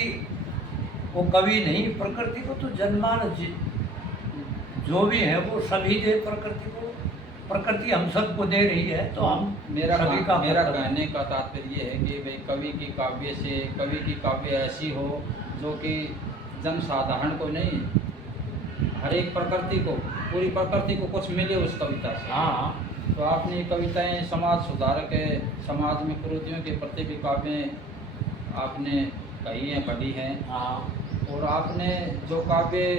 वो कवि नहीं, प्रकृति को तो जनमान जो भी है वो सभी दे प्रकृति को, प्रकृति हम सबको दे रही है, तो हम मेरा सभी का मेरा कर्तव्य। कहने का तात्पर्य ये है कि भाई कवि की काव्य ऐसी हो जो कि जनसाधारण को नहीं, हर एक प्रकृति को, पूरी प्रकृति को कुछ मिले उस कविता से। हाँ, तो आपने ये कविताएं समाज सुधारक है, समाज में कुरीतियों के प्रति भी काव्य आपने कही हैं, पढ़ी हैं, हाँ, और आपने जो काव्य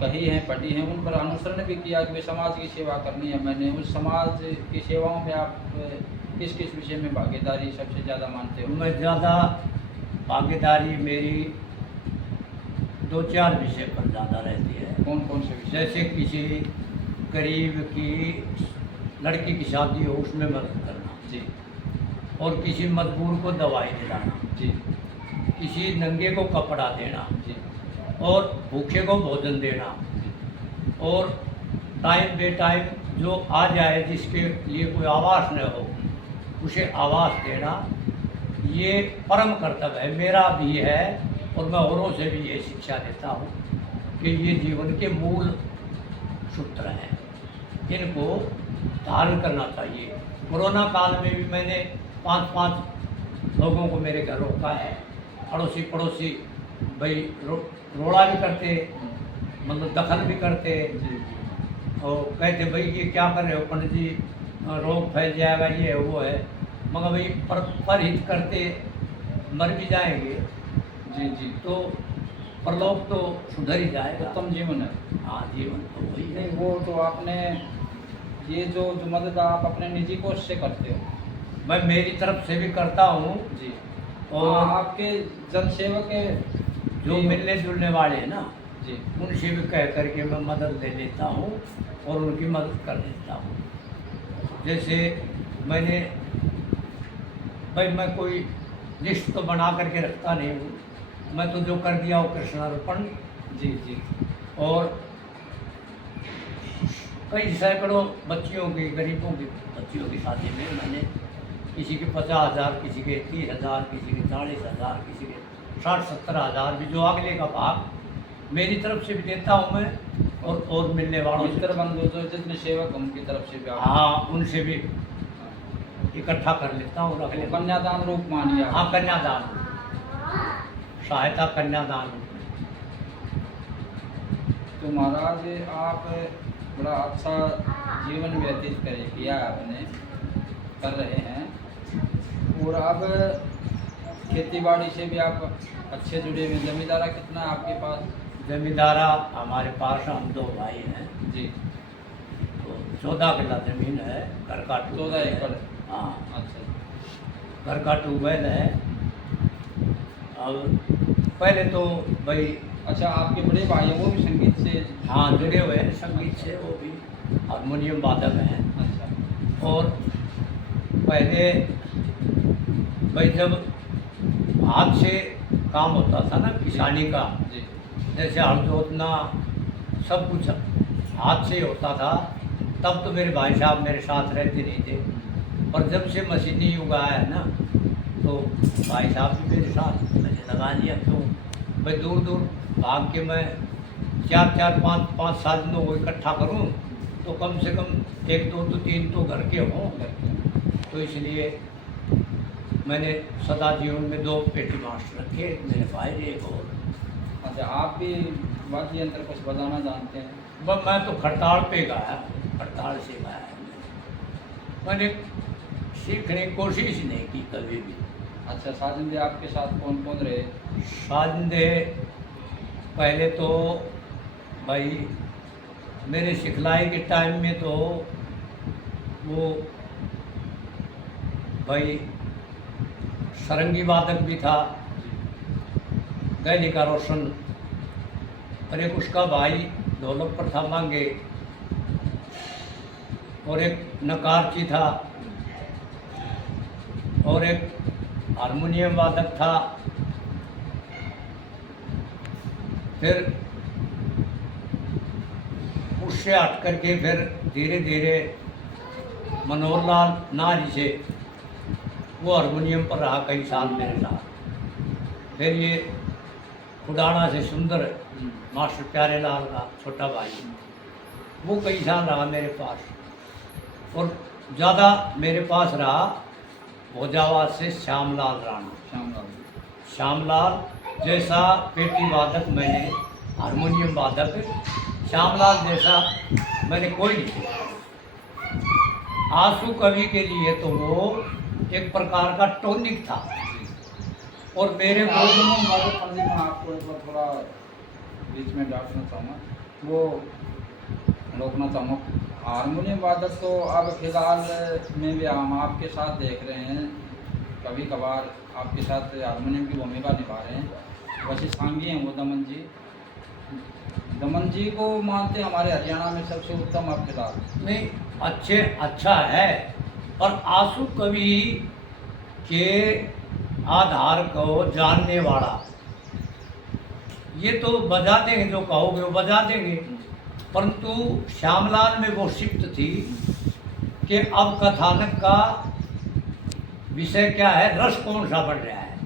कही हैं, पढ़ी हैं, उन पर अनुसरण भी किया कि भाई समाज की सेवा करनी है। मैंने उस समाज की सेवाओं में आप किस किस विषय में भागीदारी सबसे ज़्यादा मानते हो? मैं ज़्यादा भागीदारी मेरी 2-4 विषय पर ज़्यादा रहती है। कौन कौन से विषय? जैसे किसी गरीब की लड़की की शादी हो, उसमें मदद करना जी और किसी मजबूर को दवाई दिलाना, जी किसी नंगे को कपड़ा देना जी और भूखे को भोजन देना, और टाइम बे टाइम जो आ जाए जिसके लिए कोई आवास न हो उसे आवास देना, ये परम कर्तव्य है, मेरा भी है। और मैं औरों से भी ये शिक्षा देता हूँ कि ये जीवन के मूल सूत्र हैं, इनको धारण करना चाहिए। कोरोना काल में भी मैंने 5-5 लोगों को मेरे घर रोका है, अड़ोसी पड़ोसी भाई रोड़ा भी करते, मतलब दखल भी करते, जी और कहते भाई ये क्या कर रहे हो पंडित जी, रोग फैल जाएगा, ये है वो है, मगर भाई परहित करते मर भी जाएंगे जी जी तो परलोक तो सुधर ही जाएगा। उत्तम जीवन है। हाँ, जीवन तो वही है। नहीं, वो तो आपने ये जो मदद आप अपने निजी कोष से करते हो? मैं मेरी तरफ से भी करता हूँ, जी। और और आपके जनसेवक के जो मिलने जुलने वाले हैं ना, जी उनसे भी कह करके मैं मदद ले लेता हूँ और उनकी मदद कर देता हूँ। जैसे मैंने भाई, मैं कोई लिस्ट तो बना करके रखता नहीं हूँ, मैं तो जो कर दिया वो कृष्णार्पण। जी जी और कई सैकड़ों बच्चियों की, गरीबों की बच्चियों की शादी में मैंने किसी के 50,000, किसी के 30,000, किसी के 40,000, किसी के 60-70 हज़ार भी, जो अगले का भाग मेरी तरफ से भी देता हूँ मैं, और मिलने वालों से, मित्र बंधु जो जितने सेवक उनकी तरफ से भी आप हाँ, उनसे भी इकट्ठा कर लेता हूँ, रख लेता हूँ। कन्यादान रूप मानिए आप। हाँ, कन्यादान, सहायता कन्यादान। तो महाराज आप बड़ा अच्छा जीवन व्यतीत किया आपने, कर रहे हैं, और अब खेती बाड़ी से भी आप अच्छे जुड़े हुए। जमींदारा कितना है आपके पास? जमींदारा हमारे पास, हम 2 भाई हैं जी। तो 14 किला जमीन है, घर का 14 एकड़? हाँ, अच्छा। घर का ट्यूबवेल है। अब पहले तो भाई, अच्छा, आपके बड़े भाई हैं वो भी संगीत से? हाँ, जुड़े हुए हैं संगीत से, वो भी हारमोनियम वादक हैं। अच्छा। और पहले भाई जब हाथ से काम होता था ना किसानी का, जी जैसे हल जोतना सब कुछ हाथ से होता था, तब तो मेरे भाई साहब मेरे साथ रहते नहीं थे। और जब से मशीनी युग आया है ना, तो भाई साहब भी मेरे साथ मैंने लगा लिया। तो मैं दूर दूर भाग के मैं 4-4, 5-5 साल में वो इकट्ठा करूं, तो कम से कम 1-2 तो 3 तो घर के हों। तो इसलिए मैंने सदा जीवन में 2 पेटी मास्टर रखे, एक मेरे भाई ने, एक और। अच्छा, आप भी वाद्य यंत्र कुछ बजाना जानते हैं? बस मैं तो खड़ताल पे गाया, खड़ताल से गाया है मैंने, सीखने की कोशिश नहीं की कभी भी। अच्छा, साजिंदे आपके साथ कौन कौन रहे? साजिंदे पहले तो भाई मेरे सिखलाई के टाइम में तो वो भाई सरंगी वादक भी था, गैली का रोशन, और एक उसका भाई ढोलक पर था मांगे, और एक नकारची था, और एक हारमोनियम वादक था। फिर उससे हट करके फिर धीरे धीरे मनोहर लाल नारी से, वो हारमोनियम पर रहा कई साल मेरे साथ। फिर ये खुडाना से सुंदर मास्टर प्यारेलाल का छोटा भाई, वो कई साल रहा मेरे पास। और ज़्यादा मेरे पास रहा भोजाबाद से श्यामलाल राणा। श्यामलाल जैसा पेटी वादक मैंने, हारमोनियम वादक श्यामलाल जैसा मैंने कोई नहीं देखा। आंसू कवि के लिए तो वो एक प्रकार का टॉनिक था। और मेरे को पंडित मैं आपको एक बार थोड़ा बीच में डांटना चाहूँगा, वो रोकना चाहूँगा। हारमोनियम वादक तो अब फिलहाल में भी हम आपके साथ देख रहे हैं, कभी कभार आपके साथ हारमोनियम की भूमिका निभा रहे हैं। वैसे सांगी हैं वो दमन जी। दमन जी को मानते हैं हमारे हरियाणा में सबसे उत्तम अब फिलहाल। नहीं, अच्छा है, पर आंसू कवि के आधार को जानने वाला ये तो बजा देंगे, जो कहोगे वो बजा देंगे। परंतु श्यामलाल में वो शिफ्ट थी कि अब कथानक का विषय क्या है, रस कौन सा बढ़ रहा है,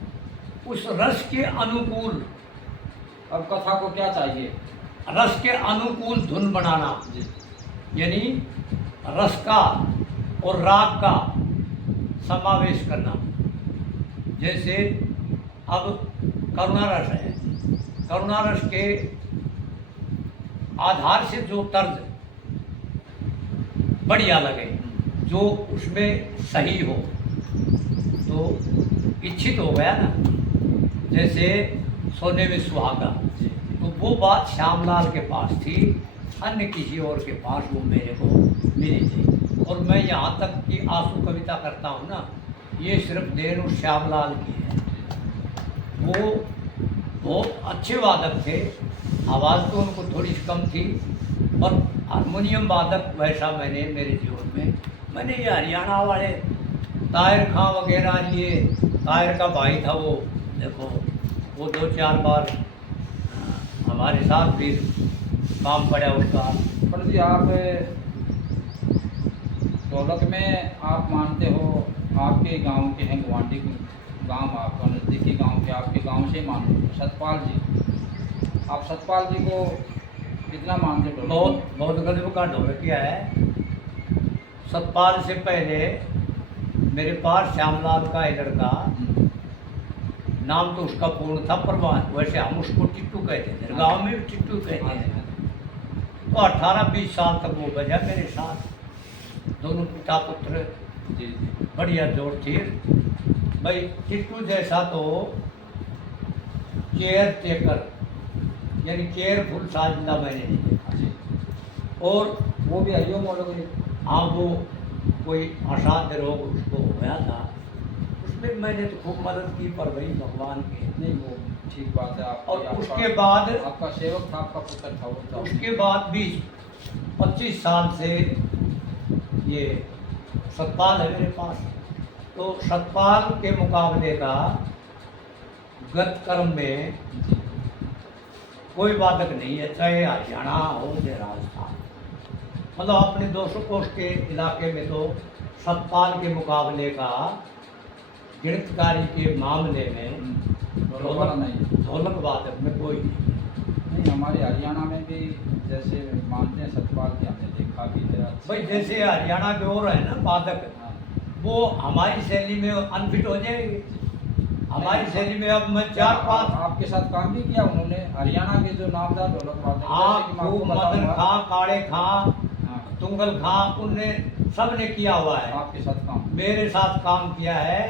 उस रस के अनुकूल, अब कथा को क्या चाहिए, रस के अनुकूल धुन बनाना, यानी रस का और राग का समावेश करना। जैसे अब करुणा रस है, करुणा रस के आधार से जो तर्ज बढ़िया लगे, जो उसमें सही हो, तो इच्छित हो गया ना। जैसे सोने में सुहागा, तो वो बात श्यामलाल के पास थी, अन्य किसी और के पास वो मेरे को मिली थी। और मैं यहाँ तक कि आंसू कविता करता हूँ ना, ये सिर्फ देन उस श्यामलाल की है। वो बहुत अच्छे वादक थे, आवाज़ तो उनको थोड़ी कम थी, और हारमोनियम वादक वैसा मैंने मेरे जीवन में, मैंने ये हरियाणा वाले ताहिर खां वगैरह, ये ताहिर का भाई था वो, देखो वो 2-4 बार हमारे साथ भी काम पड़ा उसका। पर जी आप ढोलक में आप मानते हो, आपके गांव के हैं, गुवाहाटी गांव आपका नज़दीकी गांव के, आपके गांव से मान लो सतपाल जी, आप सतपाल जी को कितना मानते हो? बहुत गजब का ढोलकिया है। सतपाल से पहले मेरे पास श्यामलाल का एक लड़का, नाम तो उसका पूर्ण था परवान, वैसे हम उसको टिट्टू कहते थे, गांव में भी टिट्टू कहते हैं। तो 18-20 साल तक वो बजा मेरे साथ, दोनों पिता पुत्र, जी बढ़िया जोड़ थी भाई। टिट्टू जैसा तो केयर टेकर, यानी केयरफुल साजिंदा मैंने नहीं देखा। और वो भी आइयो मोलोगे। हाँ, वो कोई असाध्य रोग उसको हो गया था, उसमें मैंने तो खूब मदद की, पर वही भगवान के नहीं, वो ठीक बात है। आप और उसके बाद आपका सेवक था, आपका पुत्र था वो था। उसके बाद 20-25 साल से ये सतपाल है मेरे पास। तो सतपाल के मुकाबले का गत कर्म में कोई वादक नहीं है, चाहे हरियाणा हो चाहे राजस्थान, मतलब अपने 200 कोस के इलाके में तो सतपाल के मुकाबले का गिरफ्तारी के मामले में ढोलक वादक में कोई नहीं। हमारे हरियाणा में भी जैसे मानते हैं सतपाल की, हमने देखा भी है भाई। जैसे हरियाणा के और है ना वादक, वो हमारी शैली में अनफिट हो जाएगी। हमारी शैली में अब मैं 4-5 आपके साथ काम भी किया उन्होंने, हरियाणा के जो नामदार ढोलक वादक, मदन खां, काले खां, तुंगल खां, उनने सब ने किया हुआ है आपके साथ काम, मेरे साथ काम किया है।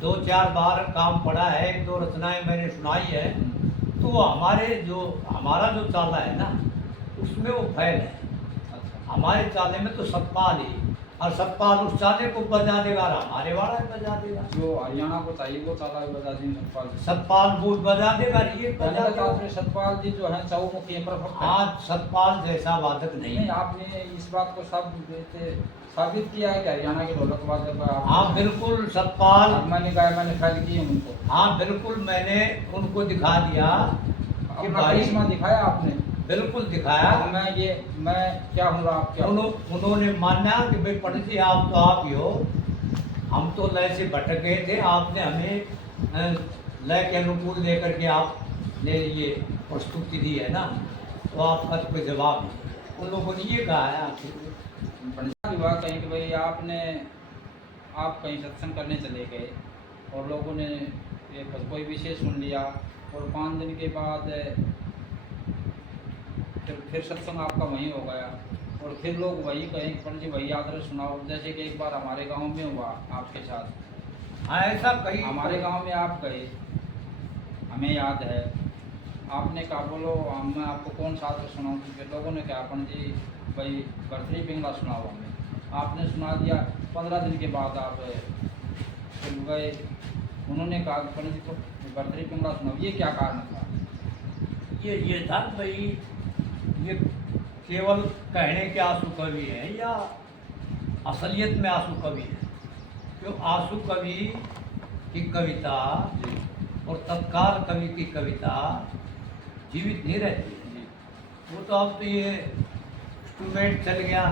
2-4 बार काम पड़ा है, 1-2 रचनाएं मैंने सुनाई है। तो हमारा जो चाला है ना, उसमें वो फैल है। हमारे चाले में तो सतपाल ही, और सतपाल उस चाले को बजा देगा और हमारे वाला बजा देगा। जो हरियाणा को चाहिए वो चाला भी बजा देंगे सतपाल। सतपाल वो बजा देगा, ये बजा देगा। सतपाल जी जो है चौमुखी है, आज सतपाल जैसा वादक नहीं। आपने इस बात को साबित किया है कि हरियाणा के ढोलक वादक। हाँ बिल्कुल, सतपाल मैंने गाया, मैंने फैल की है उनको। हाँ बिल्कुल, मैंने उनको दिखा दिया कि भाई दिखाया आपने, बिल्कुल दिखाया। मैं क्या हूँ, आप क्या? उन्होंने माना कि भाई पंडित जी आप तो आप ही हो, हम तो लय से भटक गए थे, आपने हमें लय के अनुकूल लेकर के आप ने ये प्रस्तुति दी है ना, तो आपका तो कोई जवाब नहीं। उन लोगों ने ये कहा है आखिर पंडित जी की बात कही कि भाई आप कहीं सत्संग करने चले गए और लोगों ने ये कोई विषय सुन लिया और 5 दिन के बाद फिर सत्संग आपका वहीं हो गया और फिर लोग वही कहें कि पंडित जी वही आदर्श सुनाओ, जैसे कि एक बार हमारे गांव में हुआ आपके साथ। हाँ, ऐसा कहीं हमारे गांव में आप गए, हमें याद है, आपने कहा बोलो मैं आपको कौन सा आदर्श सुनाऊँ, फिर लोगों ने कहा पंडित जी भाई भरतरी पिंगला सुनाओ हमें। आपने सुना दिया, 15 दिन के बाद आप फिर गए, उन्होंने कहा कि पंडित जी को भरतरी पिंगला सुनाओ, ये क्या कारण था? ये था भाई, ये केवल कहने के आंसू कवि है या असलियत में आंसू कवि है? क्यों आंसू कवि की कविता और तत्काल कवि की कविता जीवित नहीं रहती है। वो तो अब तो ये इंस्ट्रूमेंट चल गया,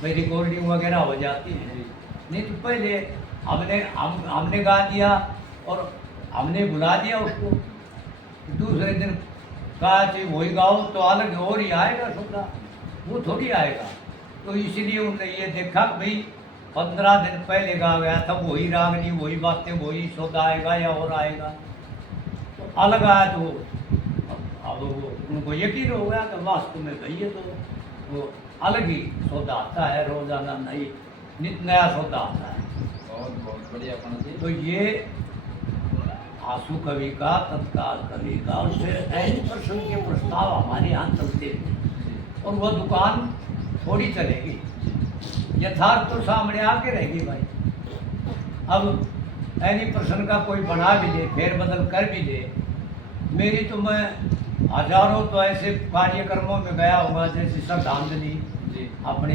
भाई रिकॉर्डिंग वगैरह हो जाती है। नहीं तो पहले हमने गा दिया और हमने बुला दिया उसको, दूसरे दिन कहा चाहिए वही गाओ तो अलग और ही आएगा शुक्ला, वो थोड़ी आएगा। तो इसलिए उन्होंने ये देखा कि भाई 15 दिन पहले गा गया था, वही रागनी, वही बातें, वही सौदा आएगा या और आएगा। तो अलग आया तो अब वो उनको यकीन हो गया कि वास्तव में भाई ये तो वो अलग ही सौदा आता है, रोजाना नहीं नित नया सौदा आता है। बहुत बहुत बढ़िया पंडित जी। तो ये आंसू कवि का, तत्काल कवि का, उससे ऐसे प्रश्न के प्रस्ताव हमारे यहाँ चलते हैं और वह दुकान थोड़ी चलेगी, यथार्थ तो सामने आके रहेगी भाई। अब ऐनी प्रश्न का कोई बना भी ले, फेर बदल कर भी ले, मेरी तो मैं हजारों तो ऐसे कार्यक्रमों में गया होगा, जैसे श्रद्धांजलि अपने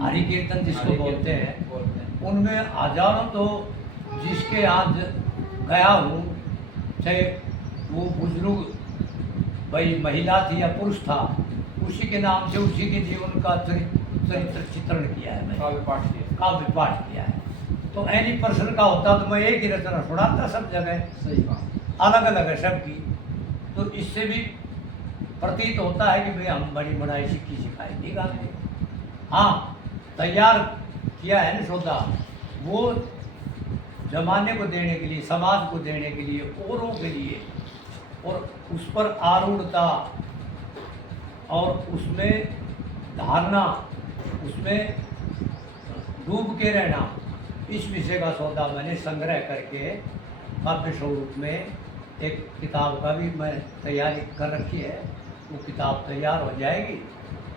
हरि कीर्तन जिसको बोलते हैं, उनमें हजारों तो जिसके आज गया हूँ, चाहे वो बुजुर्ग भाई महिला थी या पुरुष था, उसी के नाम से उसी के जीवन का चरित्र चित्रण किया है, काव्य पाठ किया है। तो ऐनी प्रश्न का होता तो मैं एक ही रचना सुनाता सब जगह, सही बात, अलग अलग है सबकी। तो इससे भी प्रतीत होता है कि भाई हम बड़ी बड़ाई सिक्की सिखाई नहीं गाते। हाँ, तैयार किया है ना सौदा, वो जमाने को देने के लिए, समाज को देने के लिए, औरों के लिए, और उस पर आरूढ़ता और उसमें धारणा, उसमें डूब के रहना, इस विषय का सौदा मैंने संग्रह करके काव्य स्वरूप में एक किताब का भी मैं तैयारी कर रखी है। वो किताब तैयार हो जाएगी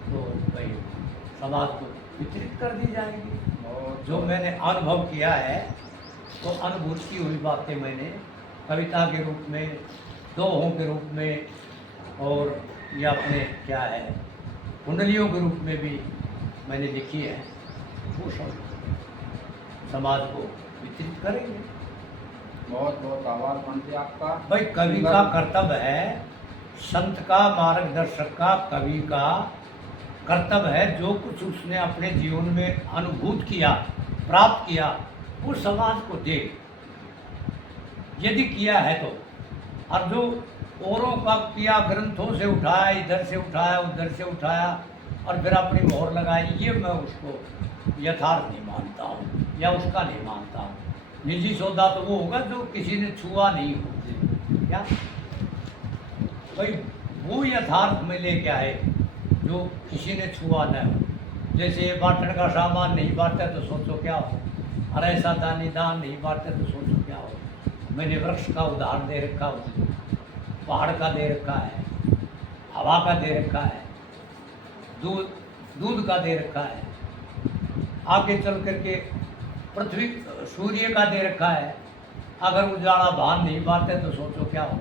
तो भाई समाज को वितरित कर दी जाएगी। और जो मैंने अनुभव किया है, तो अनुभूत की हुई बातें मैंने कविता के रूप में, दोहों के रूप में, और या अपने क्या है कुंडलियों के रूप में भी मैंने लिखी है, वो सब समाज को वितरित करेंगे। बहुत बहुत आभार पंडित जी आपका। भाई कवि का कर्तव्य है, संत का, मार्गदर्शक का, कवि का कर्तव्य है, जो कुछ उसने अपने जीवन में अनुभूत किया, प्राप्त किया, वो समाज को दे, यदि किया है तो। और जो औरों का किया, ग्रंथों से उठाया, इधर से उठाया, उधर से उठाया और फिर अपनी मोहर लगाई, ये मैं उसको यथार्थ नहीं मानता हूँ या उसका नहीं मानता हूँ। निजी सौदा तो वो होगा जो किसी ने छुआ नहीं हो, क्या भाई वो यथार्थ में लेके आए जो किसी ने छुआ न हो। जैसे बांटने का सामान नहीं बांटे तो सोचो क्या हो, और ऐसा दानी दान नहीं बांटे तो सोचो क्या हो। मैंने वृक्ष का उदाहरण दे रखा है, पहाड़ का दे रखा है, हवा का दे रखा है, दूध का दे रखा है, आगे चल करके पृथ्वी सूर्य का दे रखा है। अगर उजाला भान नहीं बांटे तो सोचो क्या हो।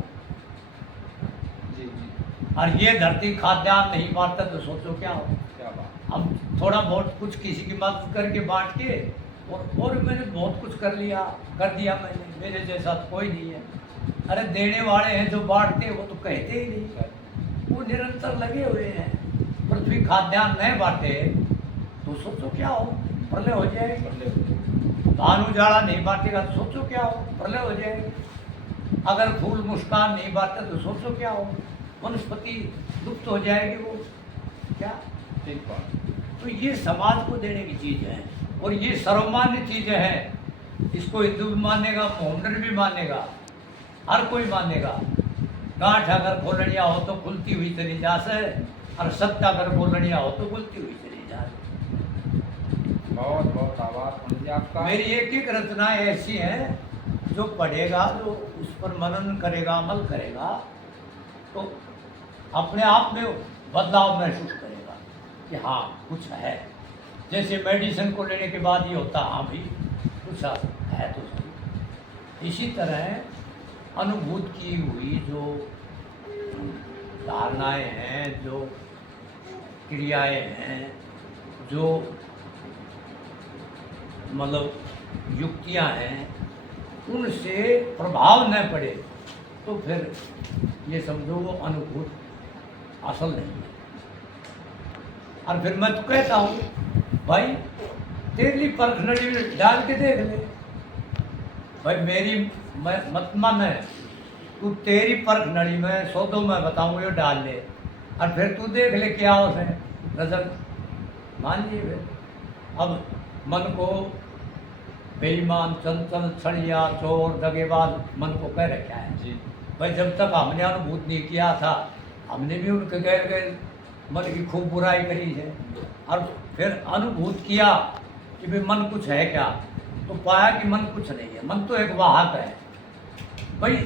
जी जी, और ये धरती खाद्यान्न नहीं बांटता तो सोचो क्या हो। क्या बात। हम थोड़ा बहुत कुछ किसी की मदद करके बांट के, और मैंने बहुत कुछ कर दिया मैंने, मेरे जैसा तो कोई नहीं है। अरे देने वाले हैं जो बांटते हैं, वो तो कहते ही नहीं, वो निरंतर लगे हुए हैं। पृथ्वी खाद्यान्न नहीं बांटे तो सोचो क्या हो, प्रलय हो जाएगी। भानु उजाला नहीं बांटेगा तो सोचो क्या हो, प्रलय हो जाएगी। अगर फूल मुस्कान नहीं बांटे तो सोचो क्या हो, वनस्पति लुप्त हो जाएगी वो क्या। ठीक बात। तो ये समाज को देने की चीज़ है और ये सर्वमान्य चीज़ें हैं। इसको हिंदू भी मानेगा, मोहम्मदन भी मानेगा, हर कोई मानेगा। गांठ अगर खोलनिया हो तो खुलती हुई चली जा से, और सत्य अगर बोलनिया हो तो खुलती हुई चली जा से। बहुत बहुत आभार पंडित जी आपका। मेरी एक एक रचनाएं ऐसी हैं जो पढ़ेगा, जो उस पर मनन करेगा, अमल करेगा, तो अपने आप में बदलाव महसूस करेगा कि हाँ कुछ है। जैसे मेडिसिन को लेने के बाद ये होता हाँ भाई कुछ है तो सही। इसी तरह अनुभूत की हुई जो धारणाएं हैं, जो क्रियाएं हैं, जो मतलब युक्तियां हैं, उनसे प्रभाव न पड़े तो फिर ये समझो वो अनुभूत असल नहीं है। और फिर मैं तो कहता हूँ भाई तेरे लिए परखनड़ी में डाल के देख ले भाई, मेरी मत मान, तू तेरी परखनड़ी में सौदों में बताऊँ ये डाल ले और फिर तू देख ले क्या हो है रिजल्ट मान लिए। फिर अब मन को बेईमान, चंचल, छड़िया, चोर, दगेबाज मन को कह रखा है जी। भाई। जब तक हमने अनुभूत नहीं किया था हमने भी उनके गैर गैर मन की खूब बुराई करी है, और फिर अनुभूत किया कि भाई मन कुछ है क्या, तो पाया कि मन कुछ नहीं है, मन तो एक वाहक है भाई।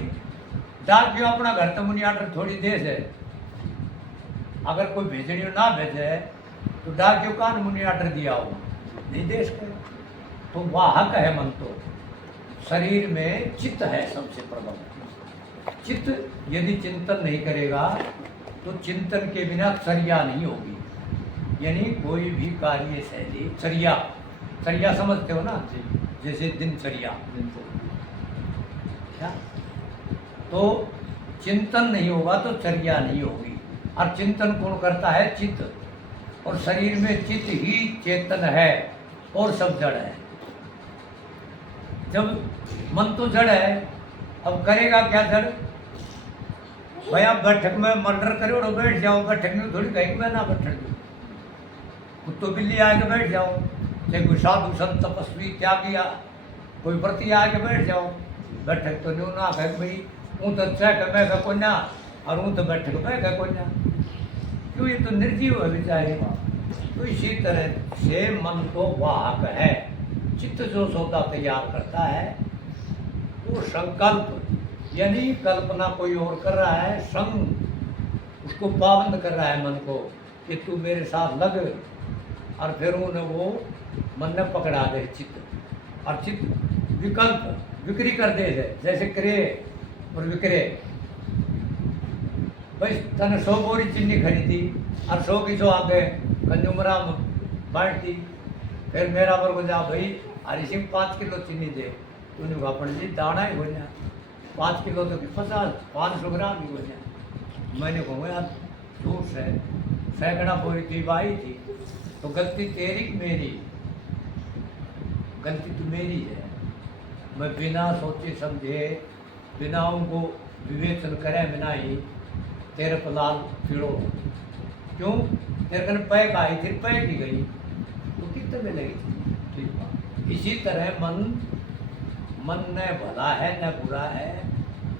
डाक क्यों अपना घर तक मुनि आर्डर थोड़ी देश है, अगर कोई भेजनी ना भेजे तो डाक क्यों कान मुनि आर्डर दिया हो, नहीं देश का। तो वाहक है मन। तो शरीर में चित्त है सबसे प्रबल। चित्त यदि चिंतन नहीं करेगा तो चिंतन के बिना चर्या नहीं होगी। यानी कोई भी कार्य शैली, चर्या समझते हो ना जी। जैसे दिनचर्या बिल्कुल। क्या, तो चिंतन नहीं होगा तो चर्या नहीं होगी। और चिंतन कौन करता है? चित्त। और शरीर में चित्त ही चेतन है और सब जड़ है। जब मन तो जड़ है, अब करेगा क्या जड़? भाई आप बैठक में मर्डर करो और बैठ जाओ, बैठक में थोड़ी कहीं मैं ना बैठ दूँ, कुत्तो बिल्ली आके बैठ जाओ, चाहे कोई साधु संत तपस्वी क्या किया, कोई व्रती आके बैठ जाओ, बैठक तो नहीं ना कह भाई हूँ तो चाह के मैं कोई ना और हूँ तो बैठक मैं कह कोई ना, क्यों? ये तो निर्जीव है बेचारे। तो इसी तरह से मन तो वाहक है। चित्त जो सौदा तैयार करता है वो संकल्प, यानी कल्पना कोई और कर रहा है, संग उसको पाबंद कर रहा है मन को कि तू मेरे साथ लग, और फिर उन्हें वो मन ने पकड़ा दे चित्त। और चित्त विकल्प विक्री कर दे, जैसे क्रय और विक्रय। भाई तने 100 बोरी चीनी खरीदी और 100 की 100 आगे कंजूमरा बांट दी, फिर मेरा पर को जा भाई हरी सिंह 5 किलो चीनी दे, तूने कहा पंडित जी दाना ही बोलिया 5 किलो तो 500 ग्राम ही बोलिया। मैंने कहा यार झूठ है, सैकड़ा बोरी थी भाई थी, तो गलती तेरी कि मेरी? गलती तो मेरी है। मैं बिना सोचे समझे, बिना उनको विवेचन करे बिना ही तेरे पर लाल फिरो, क्यों? तेरे कन पैक आई थी, पैक ही गई तो कितने में लगी थी? ठीक बात। इसी तरह मन न भला है न बुरा है,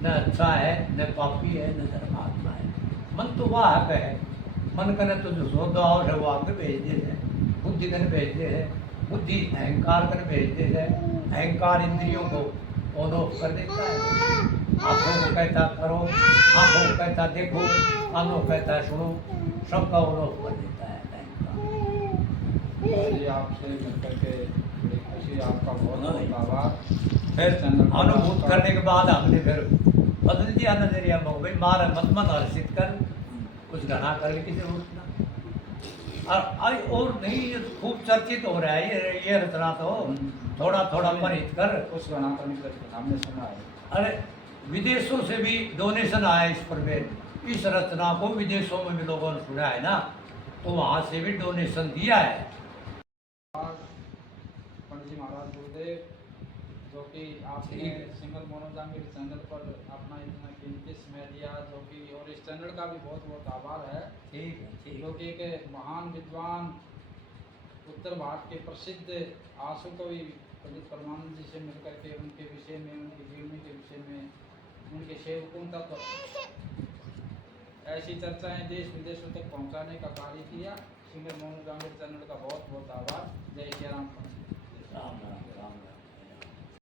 न अच्छा है न पापी है न धर्मात्मा है। मन तो वाहक है। मन कने तो जो सौदा और है वो आगे भेज दे है, बुद्धि कने भेज दे है, बुद्धि अहंकार कने भेज दे है, अहंकार इंद्रियों को ऑन ऑफ कर देता है। आँखों को कहता करो, आँखों को कहता देखो, कानों को कहता सुनो, सबका ऑन ऑफ कर देता है अहंकार। जी आपसे मिलकर के बड़ी खुशी, आपका बहुत बहुत आभार। फिर अनुभूत करने के बाद हमने फिर बदल दिया नजरिया में, भाई मार मत मन हर्षित कर, कुछ घना करने की जरूरत ना। और नहीं, ये खूब चर्चित हो रहा है ये रचना, तो थोड़ा थोड़ा परित कर कुछ बना करने का हमने सुना है। अरे विदेशों से भी डोनेशन आया इस पर में, इस रचना को विदेशों में भी लोगों ने सुना है ना, तो वहाँ से भी डोनेशन दिया है। पंडित जी महाराज गुरुदेव जो कि कि आपने ठीक है। सिंगर मनोज आमिर चैनल पर अपना इतना कीमती समय दिया, जो कि और इस चैनल का भी बहुत बहुत आभार है, ठीक है, ठीक है। क्योंकि एक महान विद्वान उत्तर भारत के प्रसिद्ध आशु कवि पंडित परमानंद जी से मिलकर के उनके विषय में, उनकी जीवनी के विषय में, उनके सेवकों तक ऐसी चर्चाएं देश विदेशों तक पहुंचाने का कार्य किया। सिंगर मनोज आमिर चैनल का बहुत बहुत आभार। जय श्री राम। राम राम राम राम।